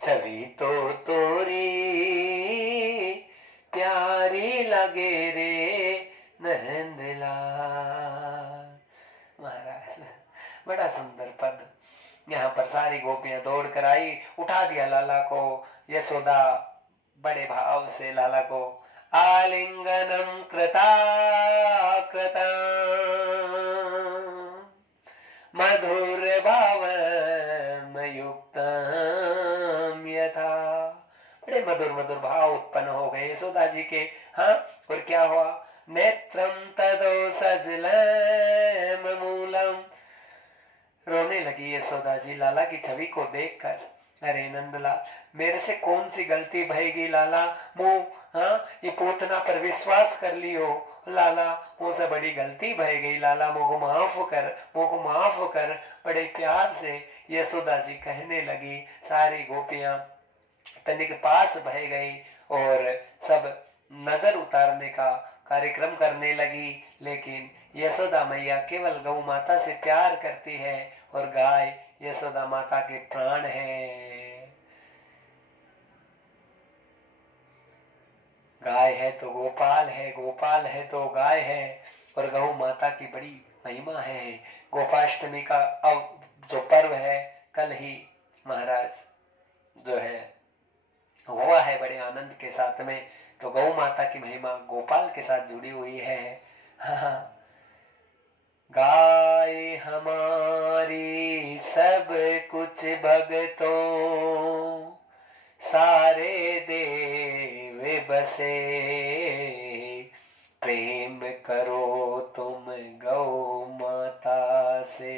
छवि तो तोरी प्यारी लगे रे नंदलाल। महाराज बड़ा सुंदर पद। यहाँ पर सारी गोपियां दौड़ कर आई, उठा दिया लाला को। यशोदा बड़े भाव से लाला को आलिंगनम कृता कृता मधुर भावम युक्तम यथा, बड़े मधुर मधुर भाव उत्पन्न हो गए यशोदा जी के। हाँ, और क्या हुआ, नेत्रम तदो सजलम मूलम, रोने लगी यशोदा जी लाला की छवि को देखकर। अरे नंदलाल, मेरे से कौन सी गलती भईगी लाला, मुँह ये पूतना पर विश्वास कर लियो लाला, मुझसे बड़ी गलती भई गई लाला, मुझको माफ कर, मुझको माफ कर। बड़े प्यार से यशोदा जी कहने लगी। सारी गोपियां तनिक पास बह गई और सब नजर उतारने का कार्यक्रम करने लगी। लेकिन यशोदा मैया केवल गौ माता से प्यार करती है और गाय यशोदा माता के प्राण है। गाय है तो गोपाल है, गोपाल है तो गाय है, और गौ माता की बड़ी महिमा है। गोपाष्टमी का अब जो पर्व है कल ही महाराज जो है हुआ है बड़े आनंद के साथ में, तो गौ माता की महिमा गोपाल के साथ जुड़ी हुई है। हाँ, गाय हमारी सब कुछ भगतों, सारे देव बसे, प्रेम करो तुम गौ माता से,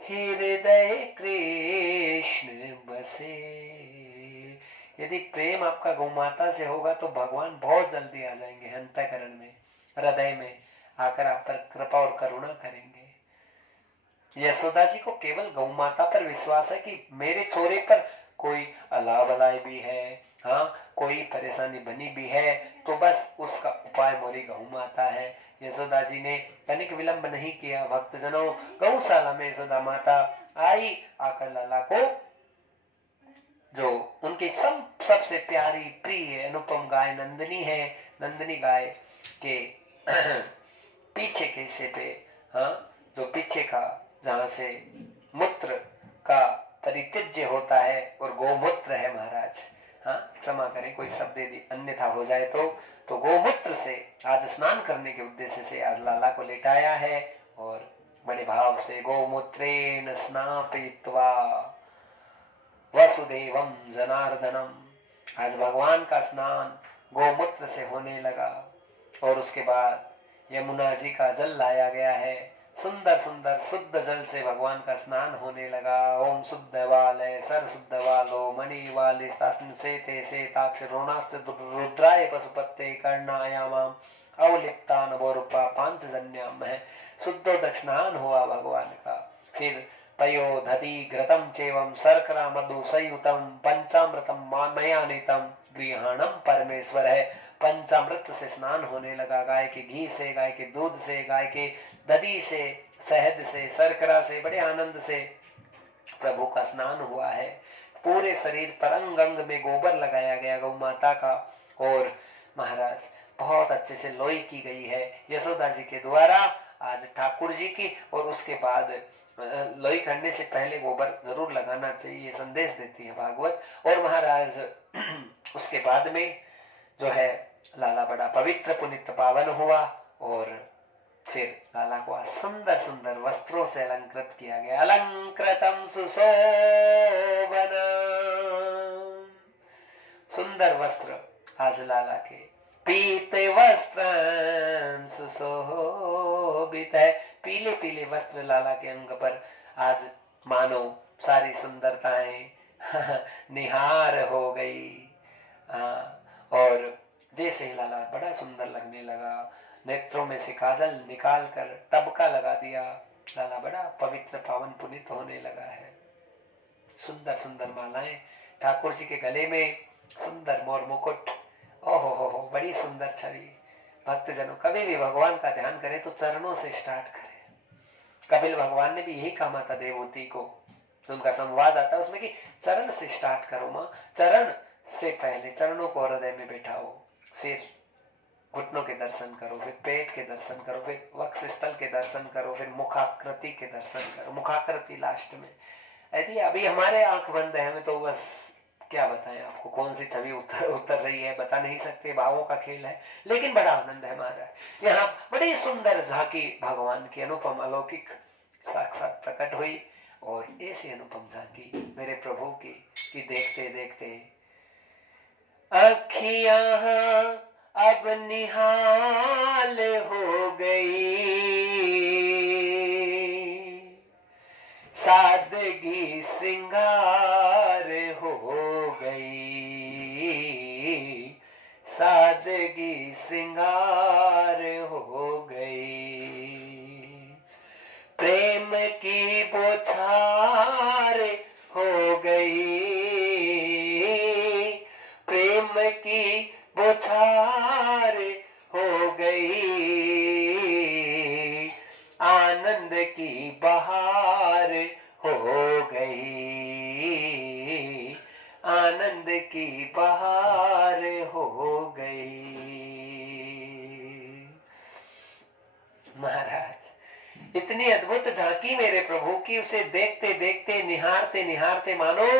हृदय कृष्ण बसे। यदि प्रेम आपका गौ माता से होगा तो भगवान बहुत जल्दी आ जाएंगे अंतःकरण में, हृदय में आकर आप पर कृपा और करुणा करेंगे। यशोदा जी को केवल गौ माता पर विश्वास है कि मेरे छोरे पर कोई अला बलाई भी है, हाँ कोई परेशानी बनी भी है, तो बस उसका उपाय मोरी गौ माता है। यशोदा जी ने तनिक विलंब नहीं किया। भक्तजनों, गौशाला में यशोदा माता आई, आकर लाला को जो उनकी सबसे प्यारी प्रिय अनुपम गाय नंदिनी है, नंदिनी गाय के पीछे के हिस्से पे, हाँ जो पीछे का जहां से मूत्र का परित्यज्य होता है और गोमूत्र है महाराज, हाँ क्षमा करें कोई शब्द यदि अन्यथा हो जाए तो गोमूत्र से आज स्नान करने के उद्देश्य से आज लाला को लेटाया है और बड़े भाव से गोमूत्रेण स्नापयित्वा वसुदेवम जनार्दनम, आज भगवान का स्नान गोमूत्र से होने लगा और उसके बाद यमुना जी का जल लाया गया है, सुंदर सुंदर शुद्ध जल से भगवान का स्नान होने लगा। ओम शुद्ध वाले सर शुद्ध वालो मणि वाले से ताक्ष रोणास्त रुद्राय पशुपत्ते कर्णायामाम अवलिप्ता नवोरूपा पांचजन्यम है, शुद्धोदक स्नान हुआ भगवान का। फिर तयो दधि घृतम चेवम शर्करा मधु संयुतम पंचामृतम मयानितम गृहाणम परमेश्वर है, पंचामृत से स्नान होने लगा, गाय के घी से, गाय के दूध से, गाय के दधी से, शहद से, शर्करा से, बड़े आनंद से प्रभु का स्नान हुआ है। पूरे शरीर पर अंग अंग में गोबर लगाया गया गौ माता का और महाराज बहुत अच्छे से लोई की गई है यशोदा जी के द्वारा आज ठाकुर जी की, और उसके बाद लोई करने से पहले गोबर जरूर लगाना चाहिए, संदेश देती है भागवत। और महाराज उसके बाद में जो है लाला बड़ा पवित्र पुनित पावन हुआ और फिर लाला को सुंदर सुंदर वस्त्रों से अलंकृत किया गया। अलंकृतम सुशोभनम, सुंदर वस्त्र आज लाला के, पीत वस्त्र सुशोभित है, पीले पीले वस्त्र लाला के अंग पर आज मानो सारी सुंदरताएं निहार हो गई। और जैसे ही लाला बड़ा सुंदर लगने लगा, नेत्रों में से काजल निकाल कर टबका लगा दिया, लाला बड़ा पवित्र पावन पुनीत होने लगा है। सुंदर सुंदर मालाएं ठाकुर जी के गले में, सुंदर मोर मुकुट, ओहो हो बड़ी सुंदर छवि। भक्तजनों कभी भी भगवान का ध्यान करें तो चरणों से स्टार्ट करें। कपिल भगवान ने भी यही कहा माता देवहूति को, उनका संवाद आता है उसमें कि चरण से स्टार्ट करो माँ, चरण से पहले चरणों को हृदय में बैठाओ, फिर घुटनों के दर्शन करो, फिर पेट के दर्शन करो, फिर वक्ष स्थल के दर्शन करो, फिर मुखाकृति के दर्शन करो, मुखाकृति लास्ट में। यदि अभी हमारे आंख बंद है, हमें तो बस क्या बताएं आपको कौन सी छवि उतर रही है बता नहीं सकते, भावों का खेल है, लेकिन बड़ा आनंद है हमारा। यहाँ बड़ी सुंदर झांकी भगवान की अनुपम अलौकिक साक्षात प्रकट हुई और ऐसी अनुपम झांकी मेरे प्रभु की कि देखते देखते अखियां अब निहाल हो गई, सादगी श्रृंगार हो गई, सादगी श्रृंगार हो गई, प्रेम की बौछार हो गई, प्रेम की बौछार हो गई, आनंद की बहार हो गई, आनंद की बहार हो गई। महाराज इतनी अद्भुत झांकी मेरे प्रभु की, उसे देखते देखते निहारते निहारते मानो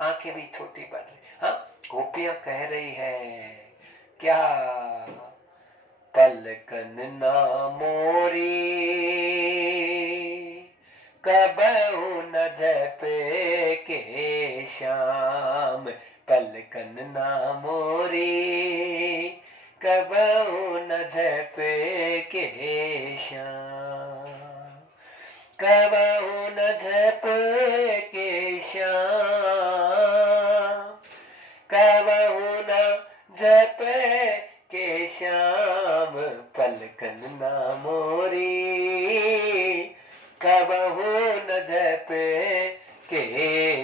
आंखें भी छोटी पड़ रही। हाँ गोपियां कह रही है क्या, पलकन ना मोरी कबहू न जपे के श्याम, पलकन ना मोरी कबहू न जपे के श्याम, कबहू न जपे के श्याम, कबहू न जपे के श्याम, पलकन ना मोरी कबहू न जपे के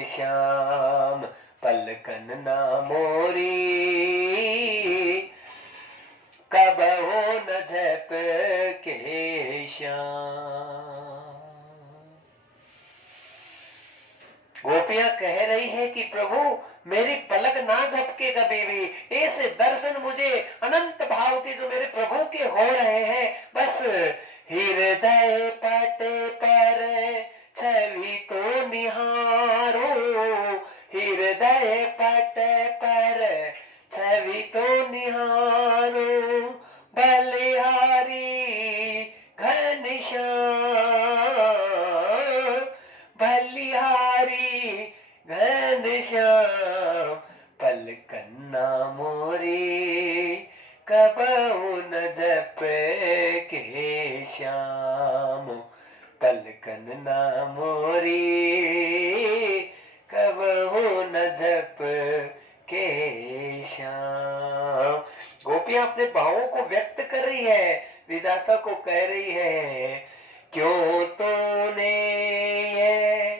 श्याम, पलकन ना मोरी कबहू न जपे के श्याम। गोपियां कह रही है कि प्रभु मेरी पलक ना झपके कभी भी, ऐसे दर्शन मुझे अनंत भाव के जो मेरे प्रभु के हो रहे हैं, बस हृदय पट पर छवि तो निहारो, हृदय कन्ना मोरी कबहु न जप के श्याम, पलकन ना मोरी कबहु न जप के श्याम। गोपियां अपने भावों को व्यक्त कर रही है, विधाता को कह रही है, क्यों तूने ये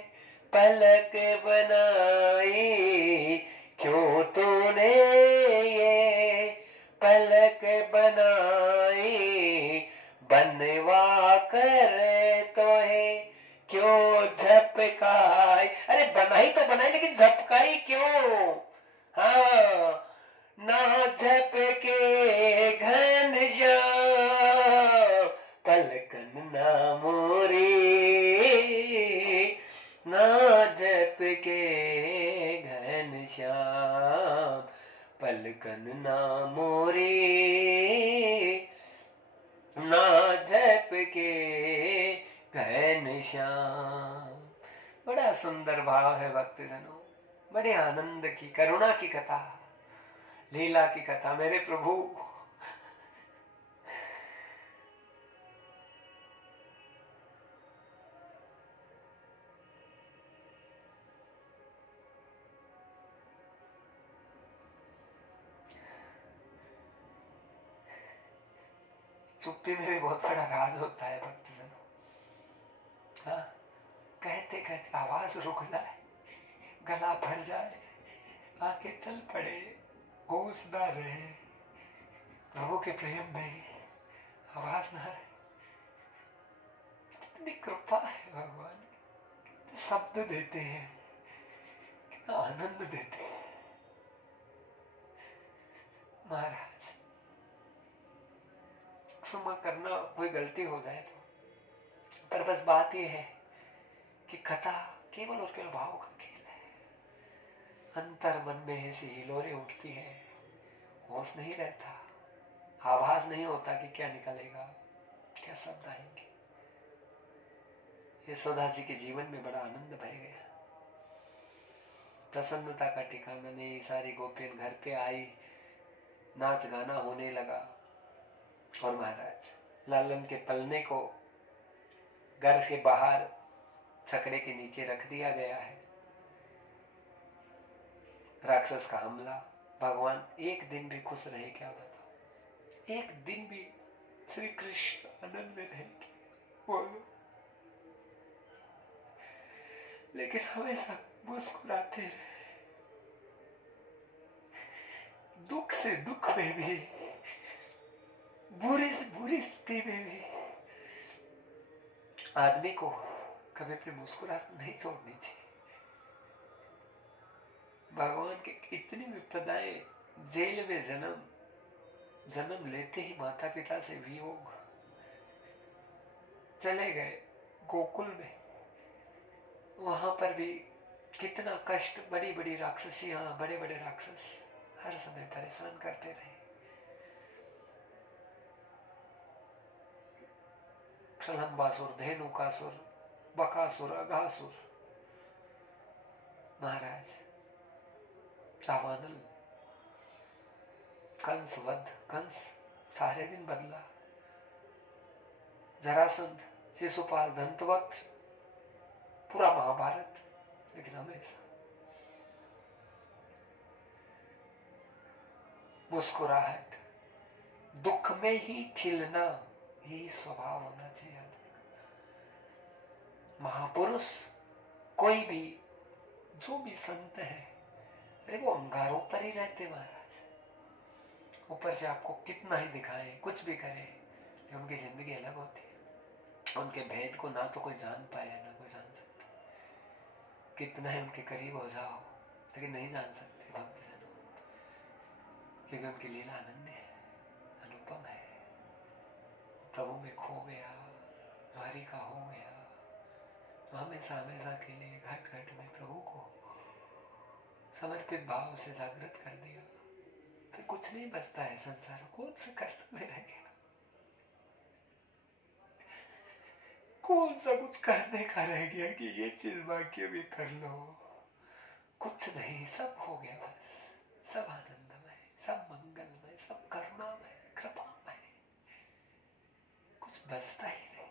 पलक बनाई, क्यों तूने ये पलक बनाई, बनवा कर तो है क्यों झपकाई। अरे बनाई तो बनाई, लेकिन झपकाई क्यों? हाँ, ना झपके घन श्याम, पलकन ना मोरी, ना झपके घन श्याम, पलकन ना मोरी, ना झपके घन श्याम। बड़ा सुंदर भाव है भक्तजनों, बड़े आनंद की, करुणा की कथा, लीला की कथा। मेरे प्रभु चुप्पी में भी बहुत बड़ा राज होता है भक्तजनों। हाँ, कहते कहते आवाज रुक जाए, गला भर जाए, आंखें चल पड़े, होश ना रहे, प्रभु के प्रेम में आवाज ना रहे। कितनी कृपा है भगवान, कितने शब्द देते हैं, कितना आनंद देते हैं महाराज। क्षमा करना कोई गलती हो जाए तो, पर बस बात यह है कि कथा केवल और केवल भाव का खेल है। अंतर मन में ऐसी हिलोरें उठती है, होश नहीं रहता, आभास नहीं होता कि क्या निकलेगा, क्या शब्द आएंगे। यशोदा जी के जीवन में बड़ा आनंद भर गया, प्रसन्नता का ठिकाना नहीं। सारी गोपियां घर पे आई, नाच गाना होने लगा, और महाराज लालन के पलने को घर के बाहर छकड़े के नीचे रख दिया गया है। राक्षस का हमला, भगवान एक दिन भी खुश रहे क्या बताओ? एक दिन भी श्री कृष्ण आनंद में रहेंगे बोलो? लेकिन हमेशा मुस्कुराते रहे, दुख से दुख में भी, बुरी से बुरी स्थिति में भी आदमी को कभी अपनी मुस्कुराहट नहीं छोड़नी चाहिए। भगवान के इतनी विपदाएं, जेल में जन्म लेते ही माता पिता से वियोग, चले गए गोकुल में, वहां पर भी कितना कष्ट, बड़ी बड़ी राक्षसियां, बड़े बड़े राक्षस हर समय परेशान करते रहे। प्रलंबासुर, धेनुकासुर, बकासुर, अघासुर, महाराज चावानल, कंस वध, कंस सारे दिन बदला, जरासंध, शिशुपाल, दंतवक्र, पूरा महाभारत। लेकिन हमेशा मुस्कुराहट, दुख में ही खिलना, यही स्वभाव होना चाहिए आदमी का। महापुरुष कोई भी, जो भी संत है, अरे वो अंगारों पर ही रहते महाराज। ऊपर से आपको कितना ही दिखाए, कुछ भी करे, लेकिन उनकी जिंदगी अलग होती है। उनके भेद को ना तो कोई जान पाए, ना कोई जान सकता। कितना ही उनके करीब हो जाओ, लेकिन नहीं जान सकते भक्तजनों, क्योंकि उनकी लीला अनन्य है, अनुपम है। प्रभु में खो गया, जो हरि का हो गया, तो हमेशा हमेशा के लिए घट घट में प्रभु को समर्पित भाव से जागृत कर दिया, फिर कुछ नहीं बचता है संसार। कौन सा कर्तव्य रह गया, कौन सा कुछ करने का रह गया कि ये चीज बाकी भी कर लो? कुछ नहीं, सब हो गया, बस सब आनंद। बसता ही नहीं।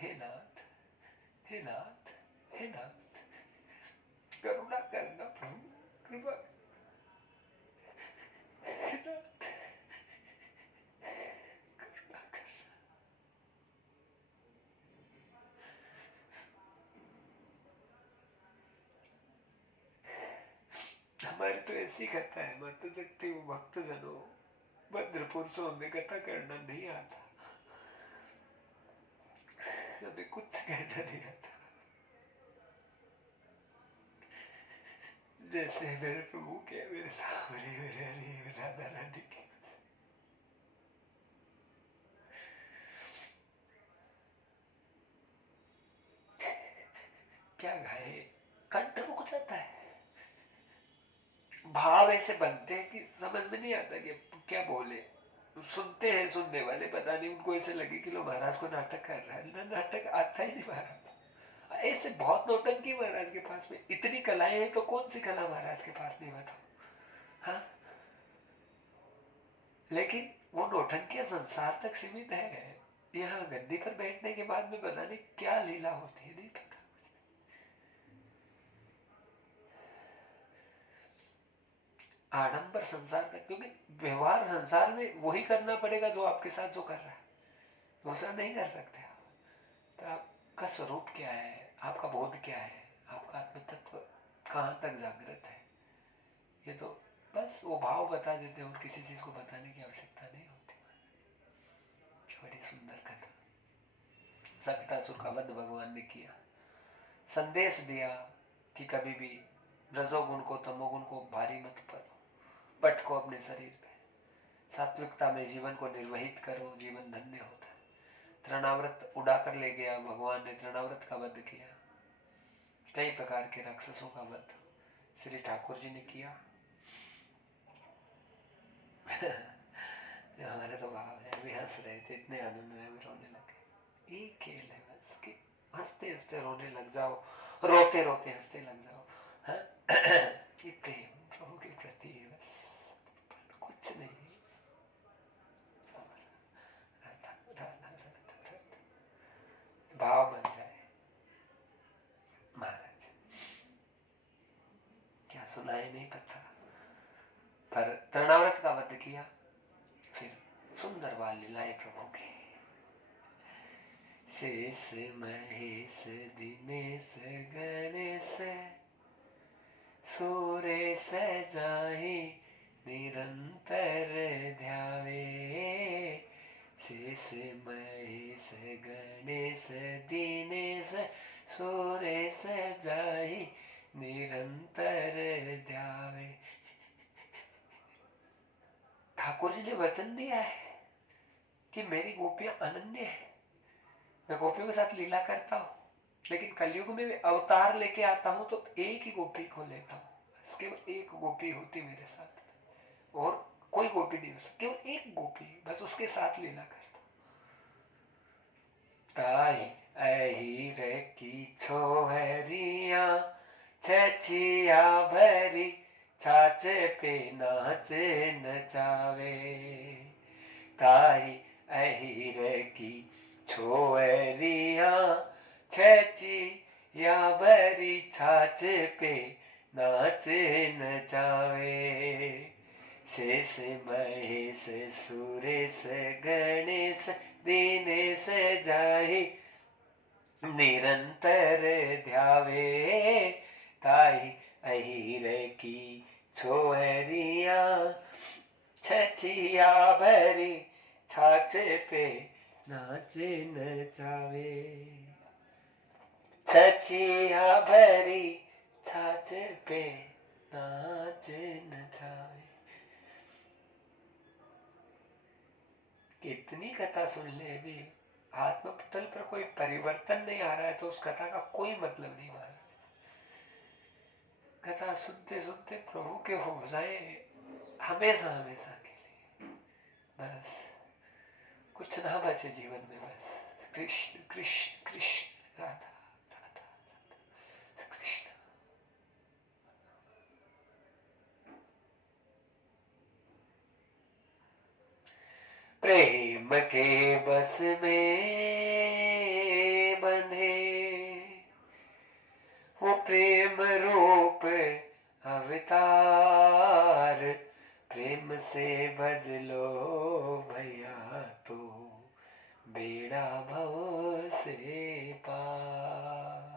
हे नाथ, हे नाथ, हे नाथ, करुणा करना प्रभु, कृपा, हे नाथ करुणा करना। हमारी तो ऐसी कथा है, माता शक्ति भक्त जनों, भद्र पुरुषों में कथा करना नहीं आता, हमें कुछ कहना नहीं आता। जैसे मेरे प्रभु के, मेरे सावरे, मेरे हरि, राधा रानी के, क्या गाए, कंठ रुक जाता है। भाव ऐसे बनते हैं कि समझ में नहीं आता कि क्या बोले। सुनते हैं सुनने वाले, पता नहीं उनको ऐसे लगे कि लो महाराज को नाटक कर रहा है। नाटक आता ही नहीं महाराज। ऐसे बहुत नौटंकी महाराज के पास में, इतनी कलाएं हैं तो कौन सी कला महाराज के पास नहीं, बताओ। हाँ, लेकिन वो नौटंकियां संसार तक सीमित है। यहाँ गद्दी पर बैठने के बाद में पता नहीं क्या लीला होती है, नहीं पता। आडंबर संसार तक, क्योंकि व्यवहार संसार में वही करना पड़ेगा जो आपके साथ जो कर रहा है, दूसरा नहीं कर सकते आप। तो आपका स्वरूप क्या है, आपका बोध क्या है, आपका आत्म तत्व कहाँ तक जागृत है, ये तो बस वो भाव बता देते हैं और किसी चीज को बताने की आवश्यकता नहीं होती। बड़ी सुंदर कथा। सकटासुर का वध भगवान ने किया, संदेश दिया कि कभी भी रजोगुण को तमोगुण को भारी मत पड़ो, पटको अपने शरीर पे, सात्विकता में जीवन को निर्वहित करो, जीवन धन्य होता है। तृणाव्रत उड़ा कर ले गया भगवान ने, तृणाव्रत का वध किया, कई प्रकार के राक्षसों का वध श्री ठाकुर जी ने किया। हमारे तो भाव है, अभी हंस रहे थे, इतने आनंद में भी रोने लगे। एक खेल है बस कि हंसते हंसते रोने लग जाओ, रोते रोते हंसते लग जाओ। हाँ? ये प्रेम प्रभु के प्रति बस, कुछ नहीं। भाव बन जाए। महाराज क्या सुनाए नहीं पता, पर तृणाव्रत का वध किया, फिर सुंदर बाल लीलाएं प्रभु की। शेष महेश दिनेश गणेश सुरेश जाहि निरंतर ध्यावे। शेष महेश गणेश दिनेश सुरेश जाहि निरंतर ध्यावे। ठाकुर जी ने वचन दिया है कि मेरी गोपियां अनन्य है, मैं गोपियों के साथ लीला करता हूँ, लेकिन कलयुग में मैं अवतार लेके आता हूँ तो एक ही गोपी को लेता हूँ, केवल एक गोपी होती मेरे साथ, और कोई गोपी नहीं हो सकती, केवल एक गोपी, बस उसके साथ लीला करता हूँ। ताई अहिर की छोहरिया छचिया भरी छाछ पे नाच नचावे। ताई अहिर की छोहरिया छचिया भरी छाछ पे नाच नचावे। शेष महेश सुरेश गणेश दिनेश जाहि निरंतर ध्यावे। ताहि अहिर की छोहरिया छचिया भरी छाछ पे नाच नचावे। छचिया भरी छाछ पे नाच नचावे। कितनी कथा सुन ले भी आत्म पटल पर कोई परिवर्तन नहीं आ रहा है तो उस कथा का कोई मतलब नहीं। महाराज कथा सुनते सुनते प्रभु के हो जाए हमेशा हमेशा के लिए, बस कुछ ना बचे जीवन में, बस कृष्ण कृष्ण कृष्ण राधा राधा राधा कृष्ण। प्रेम के बस में बंधे वो प्रेम रूप अवतार, प्रेम से भज लो भैया तो बेड़ा भव से पार।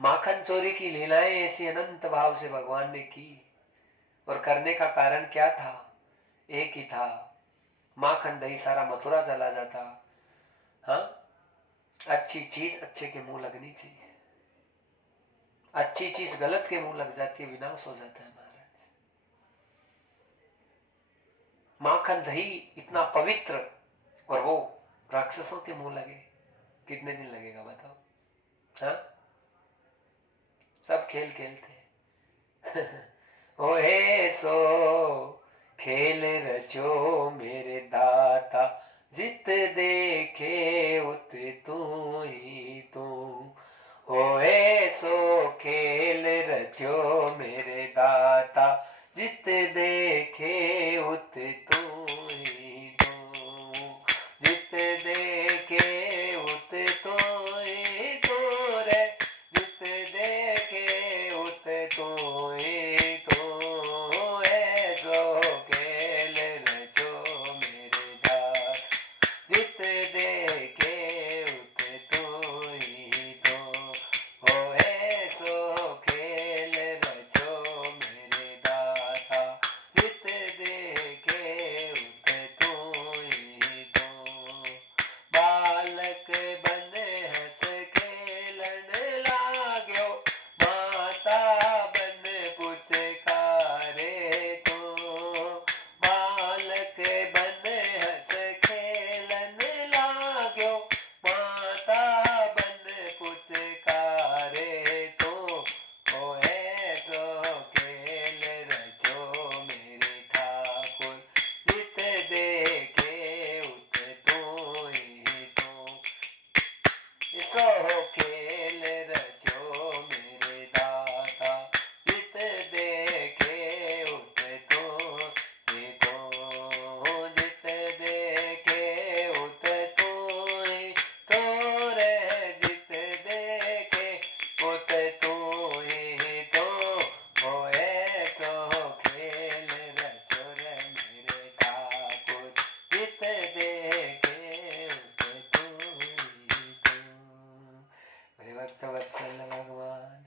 माखन चोरी की लीलाएं ऐसी अनंत भाव से भगवान ने की, और करने का कारण क्या था? एक ही था, माखन दही सारा मथुरा चला जाता। हाँ, अच्छी चीज अच्छे के मुंह लगनी चाहिए, अच्छी चीज गलत के मुंह लग जाती है, विनाश हो जाता है महाराज। माखन दही इतना पवित्र, और वो राक्षसों के मुंह लगे, कितने दिन लगेगा बताओ? हाँ, सब खेल खेलते ओहे सो खेल रचो मेरे दाता, जित देखे उत तू ही तू। ओहे सो खेल रचो मेरे दाता, जित देखे उत तू ही तू। जित देखे उत तू ही तू रे, जित देखे उत तू ही तू। ऐसो खेल रचो मेरे दाता, जित देखे उत तू ही तू। ओ ऐसो खेल रचो मेरे दाता, जित देखे उत तू ही तू। बालक बन हंस खेलन लाग्यो, माता बन पुचकारे तू। बालक बन हंस खेलन लाग्यो, माता बन पुचकारे तू। ओ ऐसो खेल रचो मेरे ठाकुर, जित देखे उत तू ही तू। सो खेल रचो मेरे दाता, जित देखे उत तू ही तू। जित देखे उत तू ही तू रे, जित देखे उत तू ही तू। ओ ऐसो खेल रचो रे मेरे ठाकुर, जित देखे उत तू ही तू। मेरे भक्त वत्सल भगवान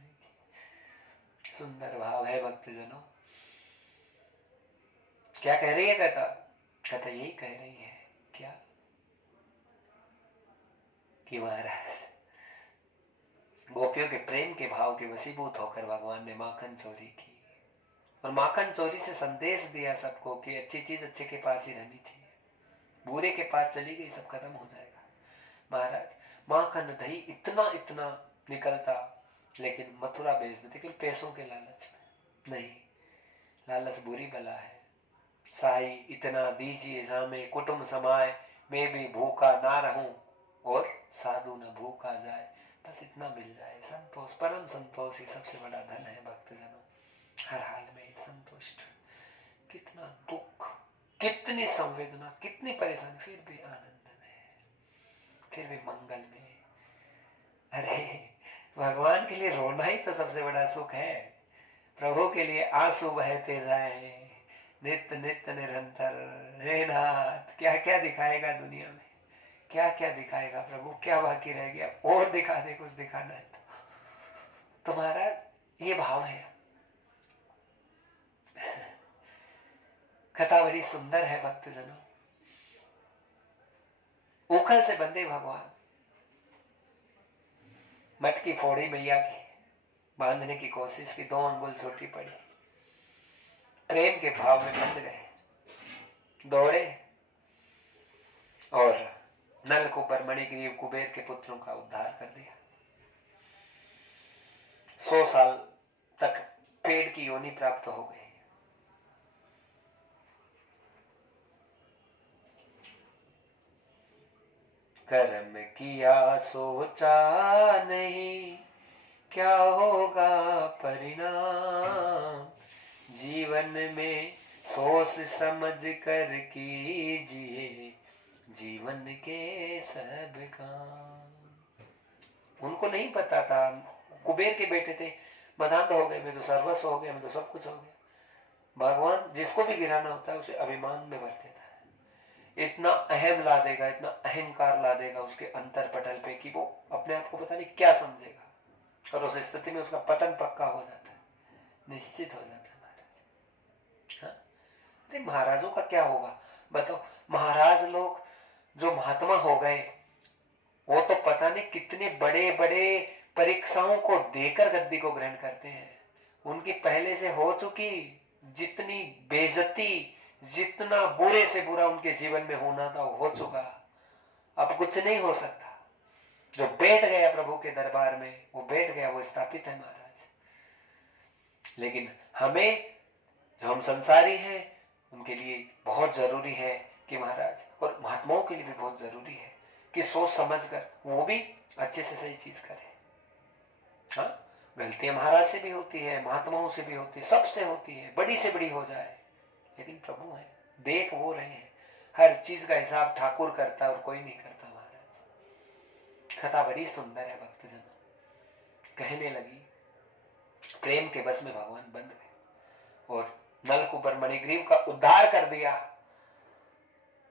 की सुंदर भाव है भक्तजनों। क्या कह रही है कथा? कथा यही कह रही है क्या कि महाराज गोपियों के प्रेम के भाव के वशीभूत होकर भगवान ने माखन चोरी की, और माखन चोरी से संदेश दिया सबको कि अच्छी चीज अच्छे के पास ही रहनी चाहिए, बुरे के पास चली गई सब खत्म हो जाएगा। महाराज माखन दही इतना इतना निकलता, लेकिन मथुरा बेच देते, केवल पैसों के लालच में। नहीं, लालच बुरी बला है। साई इतना दीजिए जामे कुटुंब समाए, मैं भी भूखा ना रहूं और साधु न भूखा जाए। बस इतना मिल जाए, संतोष, परम संतोष ही सबसे बड़ा धन है भक्तजनों। हर हाल में संतुष्ट, कितना दुख, कितनी संवेदना, कितनी परेशानी, फिर भी आनंद में, फिर भी मंगल में। अरे भगवान के लिए रोना ही तो सबसे बड़ा सुख है। प्रभु के लिए आंसू बहते जाए नित्य नित्य निरंतर। हे नाथ, क्या क्या दिखाएगा दुनिया में, क्या क्या दिखाएगा प्रभु, क्या बाकी रह गया? और दिखा दे, कुछ दिखाना है तो। तुम्हारा ये भाव है। कथा बड़ी सुंदर है भक्तजनों। उखल से बंधे भगवान, मटकी फोड़ी मैया की, बांधने की कोशिश की, 2 अंगुल छोटी पड़ी, प्रेम के भाव में बंध गए, दौड़े और नलकूबर मणिग्रीव कुबेर के पुत्रों का उद्धार कर दिया। 100 साल तक पेड़ की योनि प्राप्त हो गई। कर्म किया सोचा नहीं, क्या होगा परिणाम। जीवन में सोच समझ कर कीजिए जीवन के सब काम। उनको नहीं पता था, कुबेर के बेटे थे, मदान हो गए, मैं तो सर्वस्व हो गया, मैं तो सब कुछ हो गया। भगवान जिसको भी गिराना होता है उसे अभिमान में भर देता है, इतना अहम ला देगा, इतना अहंकार ला देगा उसके अंतर पटल पे कि वो अपने आप को पता नहीं क्या समझेगा, और उस स्थिति में उसका पतन पक्का हो जाता है, निश्चित हो जाता है महाराज। हाँ? अरे महाराजों का क्या होगा बताओ। महाराज लोग जो महात्मा हो गए वो तो पता नहीं कितने बड़े बड़े परीक्षाओं को देकर गद्दी को ग्रहण करते हैं। उनकी पहले से हो चुकी जितनी बेइज्जती, जितना बुरे से बुरा उनके जीवन में होना था वो हो चुका, अब कुछ नहीं हो सकता। जो बैठ गया प्रभु के दरबार में वो बैठ गया, वो स्थापित है महाराज। लेकिन हमें जो हम संसारी हैं उनके लिए बहुत जरूरी है कि महाराज, और महात्माओं के लिए भी बहुत जरूरी है कि सोच समझकर वो भी अच्छे से सही चीज करें। हाँ, गलतियां महाराज से भी होती है, महात्माओं से भी होती है, सबसे होती है, बड़ी से बड़ी हो जाए, लेकिन प्रभु है, देख वो रहे हैं, हर चीज का हिसाब ठाकुर करता है और कोई नहीं करता महाराज। कथा बड़ी सुंदर है, भक्तजन कहने लगी प्रेम के बस में भगवान बंद गए और नलकुबर मणिग्रीव का उद्धार कर दिया।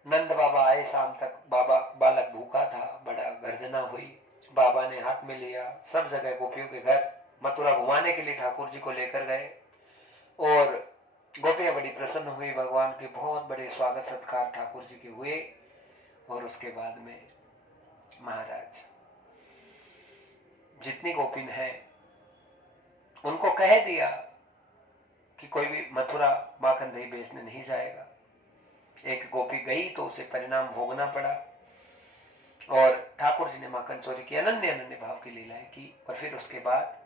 नंद बाबा आए शाम तक, बाबा बालक भूखा था, बड़ा गर्जना हुई, बाबा ने हाथ में लिया, सब जगह गोपियों के घर मथुरा घुमाने के लिए ठाकुर जी को लेकर गए, और गोपियां बड़ी प्रसन्न हुई, भगवान के बहुत बड़े स्वागत सत्कार ठाकुर जी के हुए। और उसके बाद में महाराज जितनी गोपिन है उनको कह दिया कि कोई भी मथुरा माखन दही बेचने नहीं जाएगा। एक गोपी गई तो उसे परिणाम भोगना पड़ा, और ठाकुर जी ने माखन चोरी की, अनन्य अनन्य भाव की लीलाएं की। और फिर उसके बाद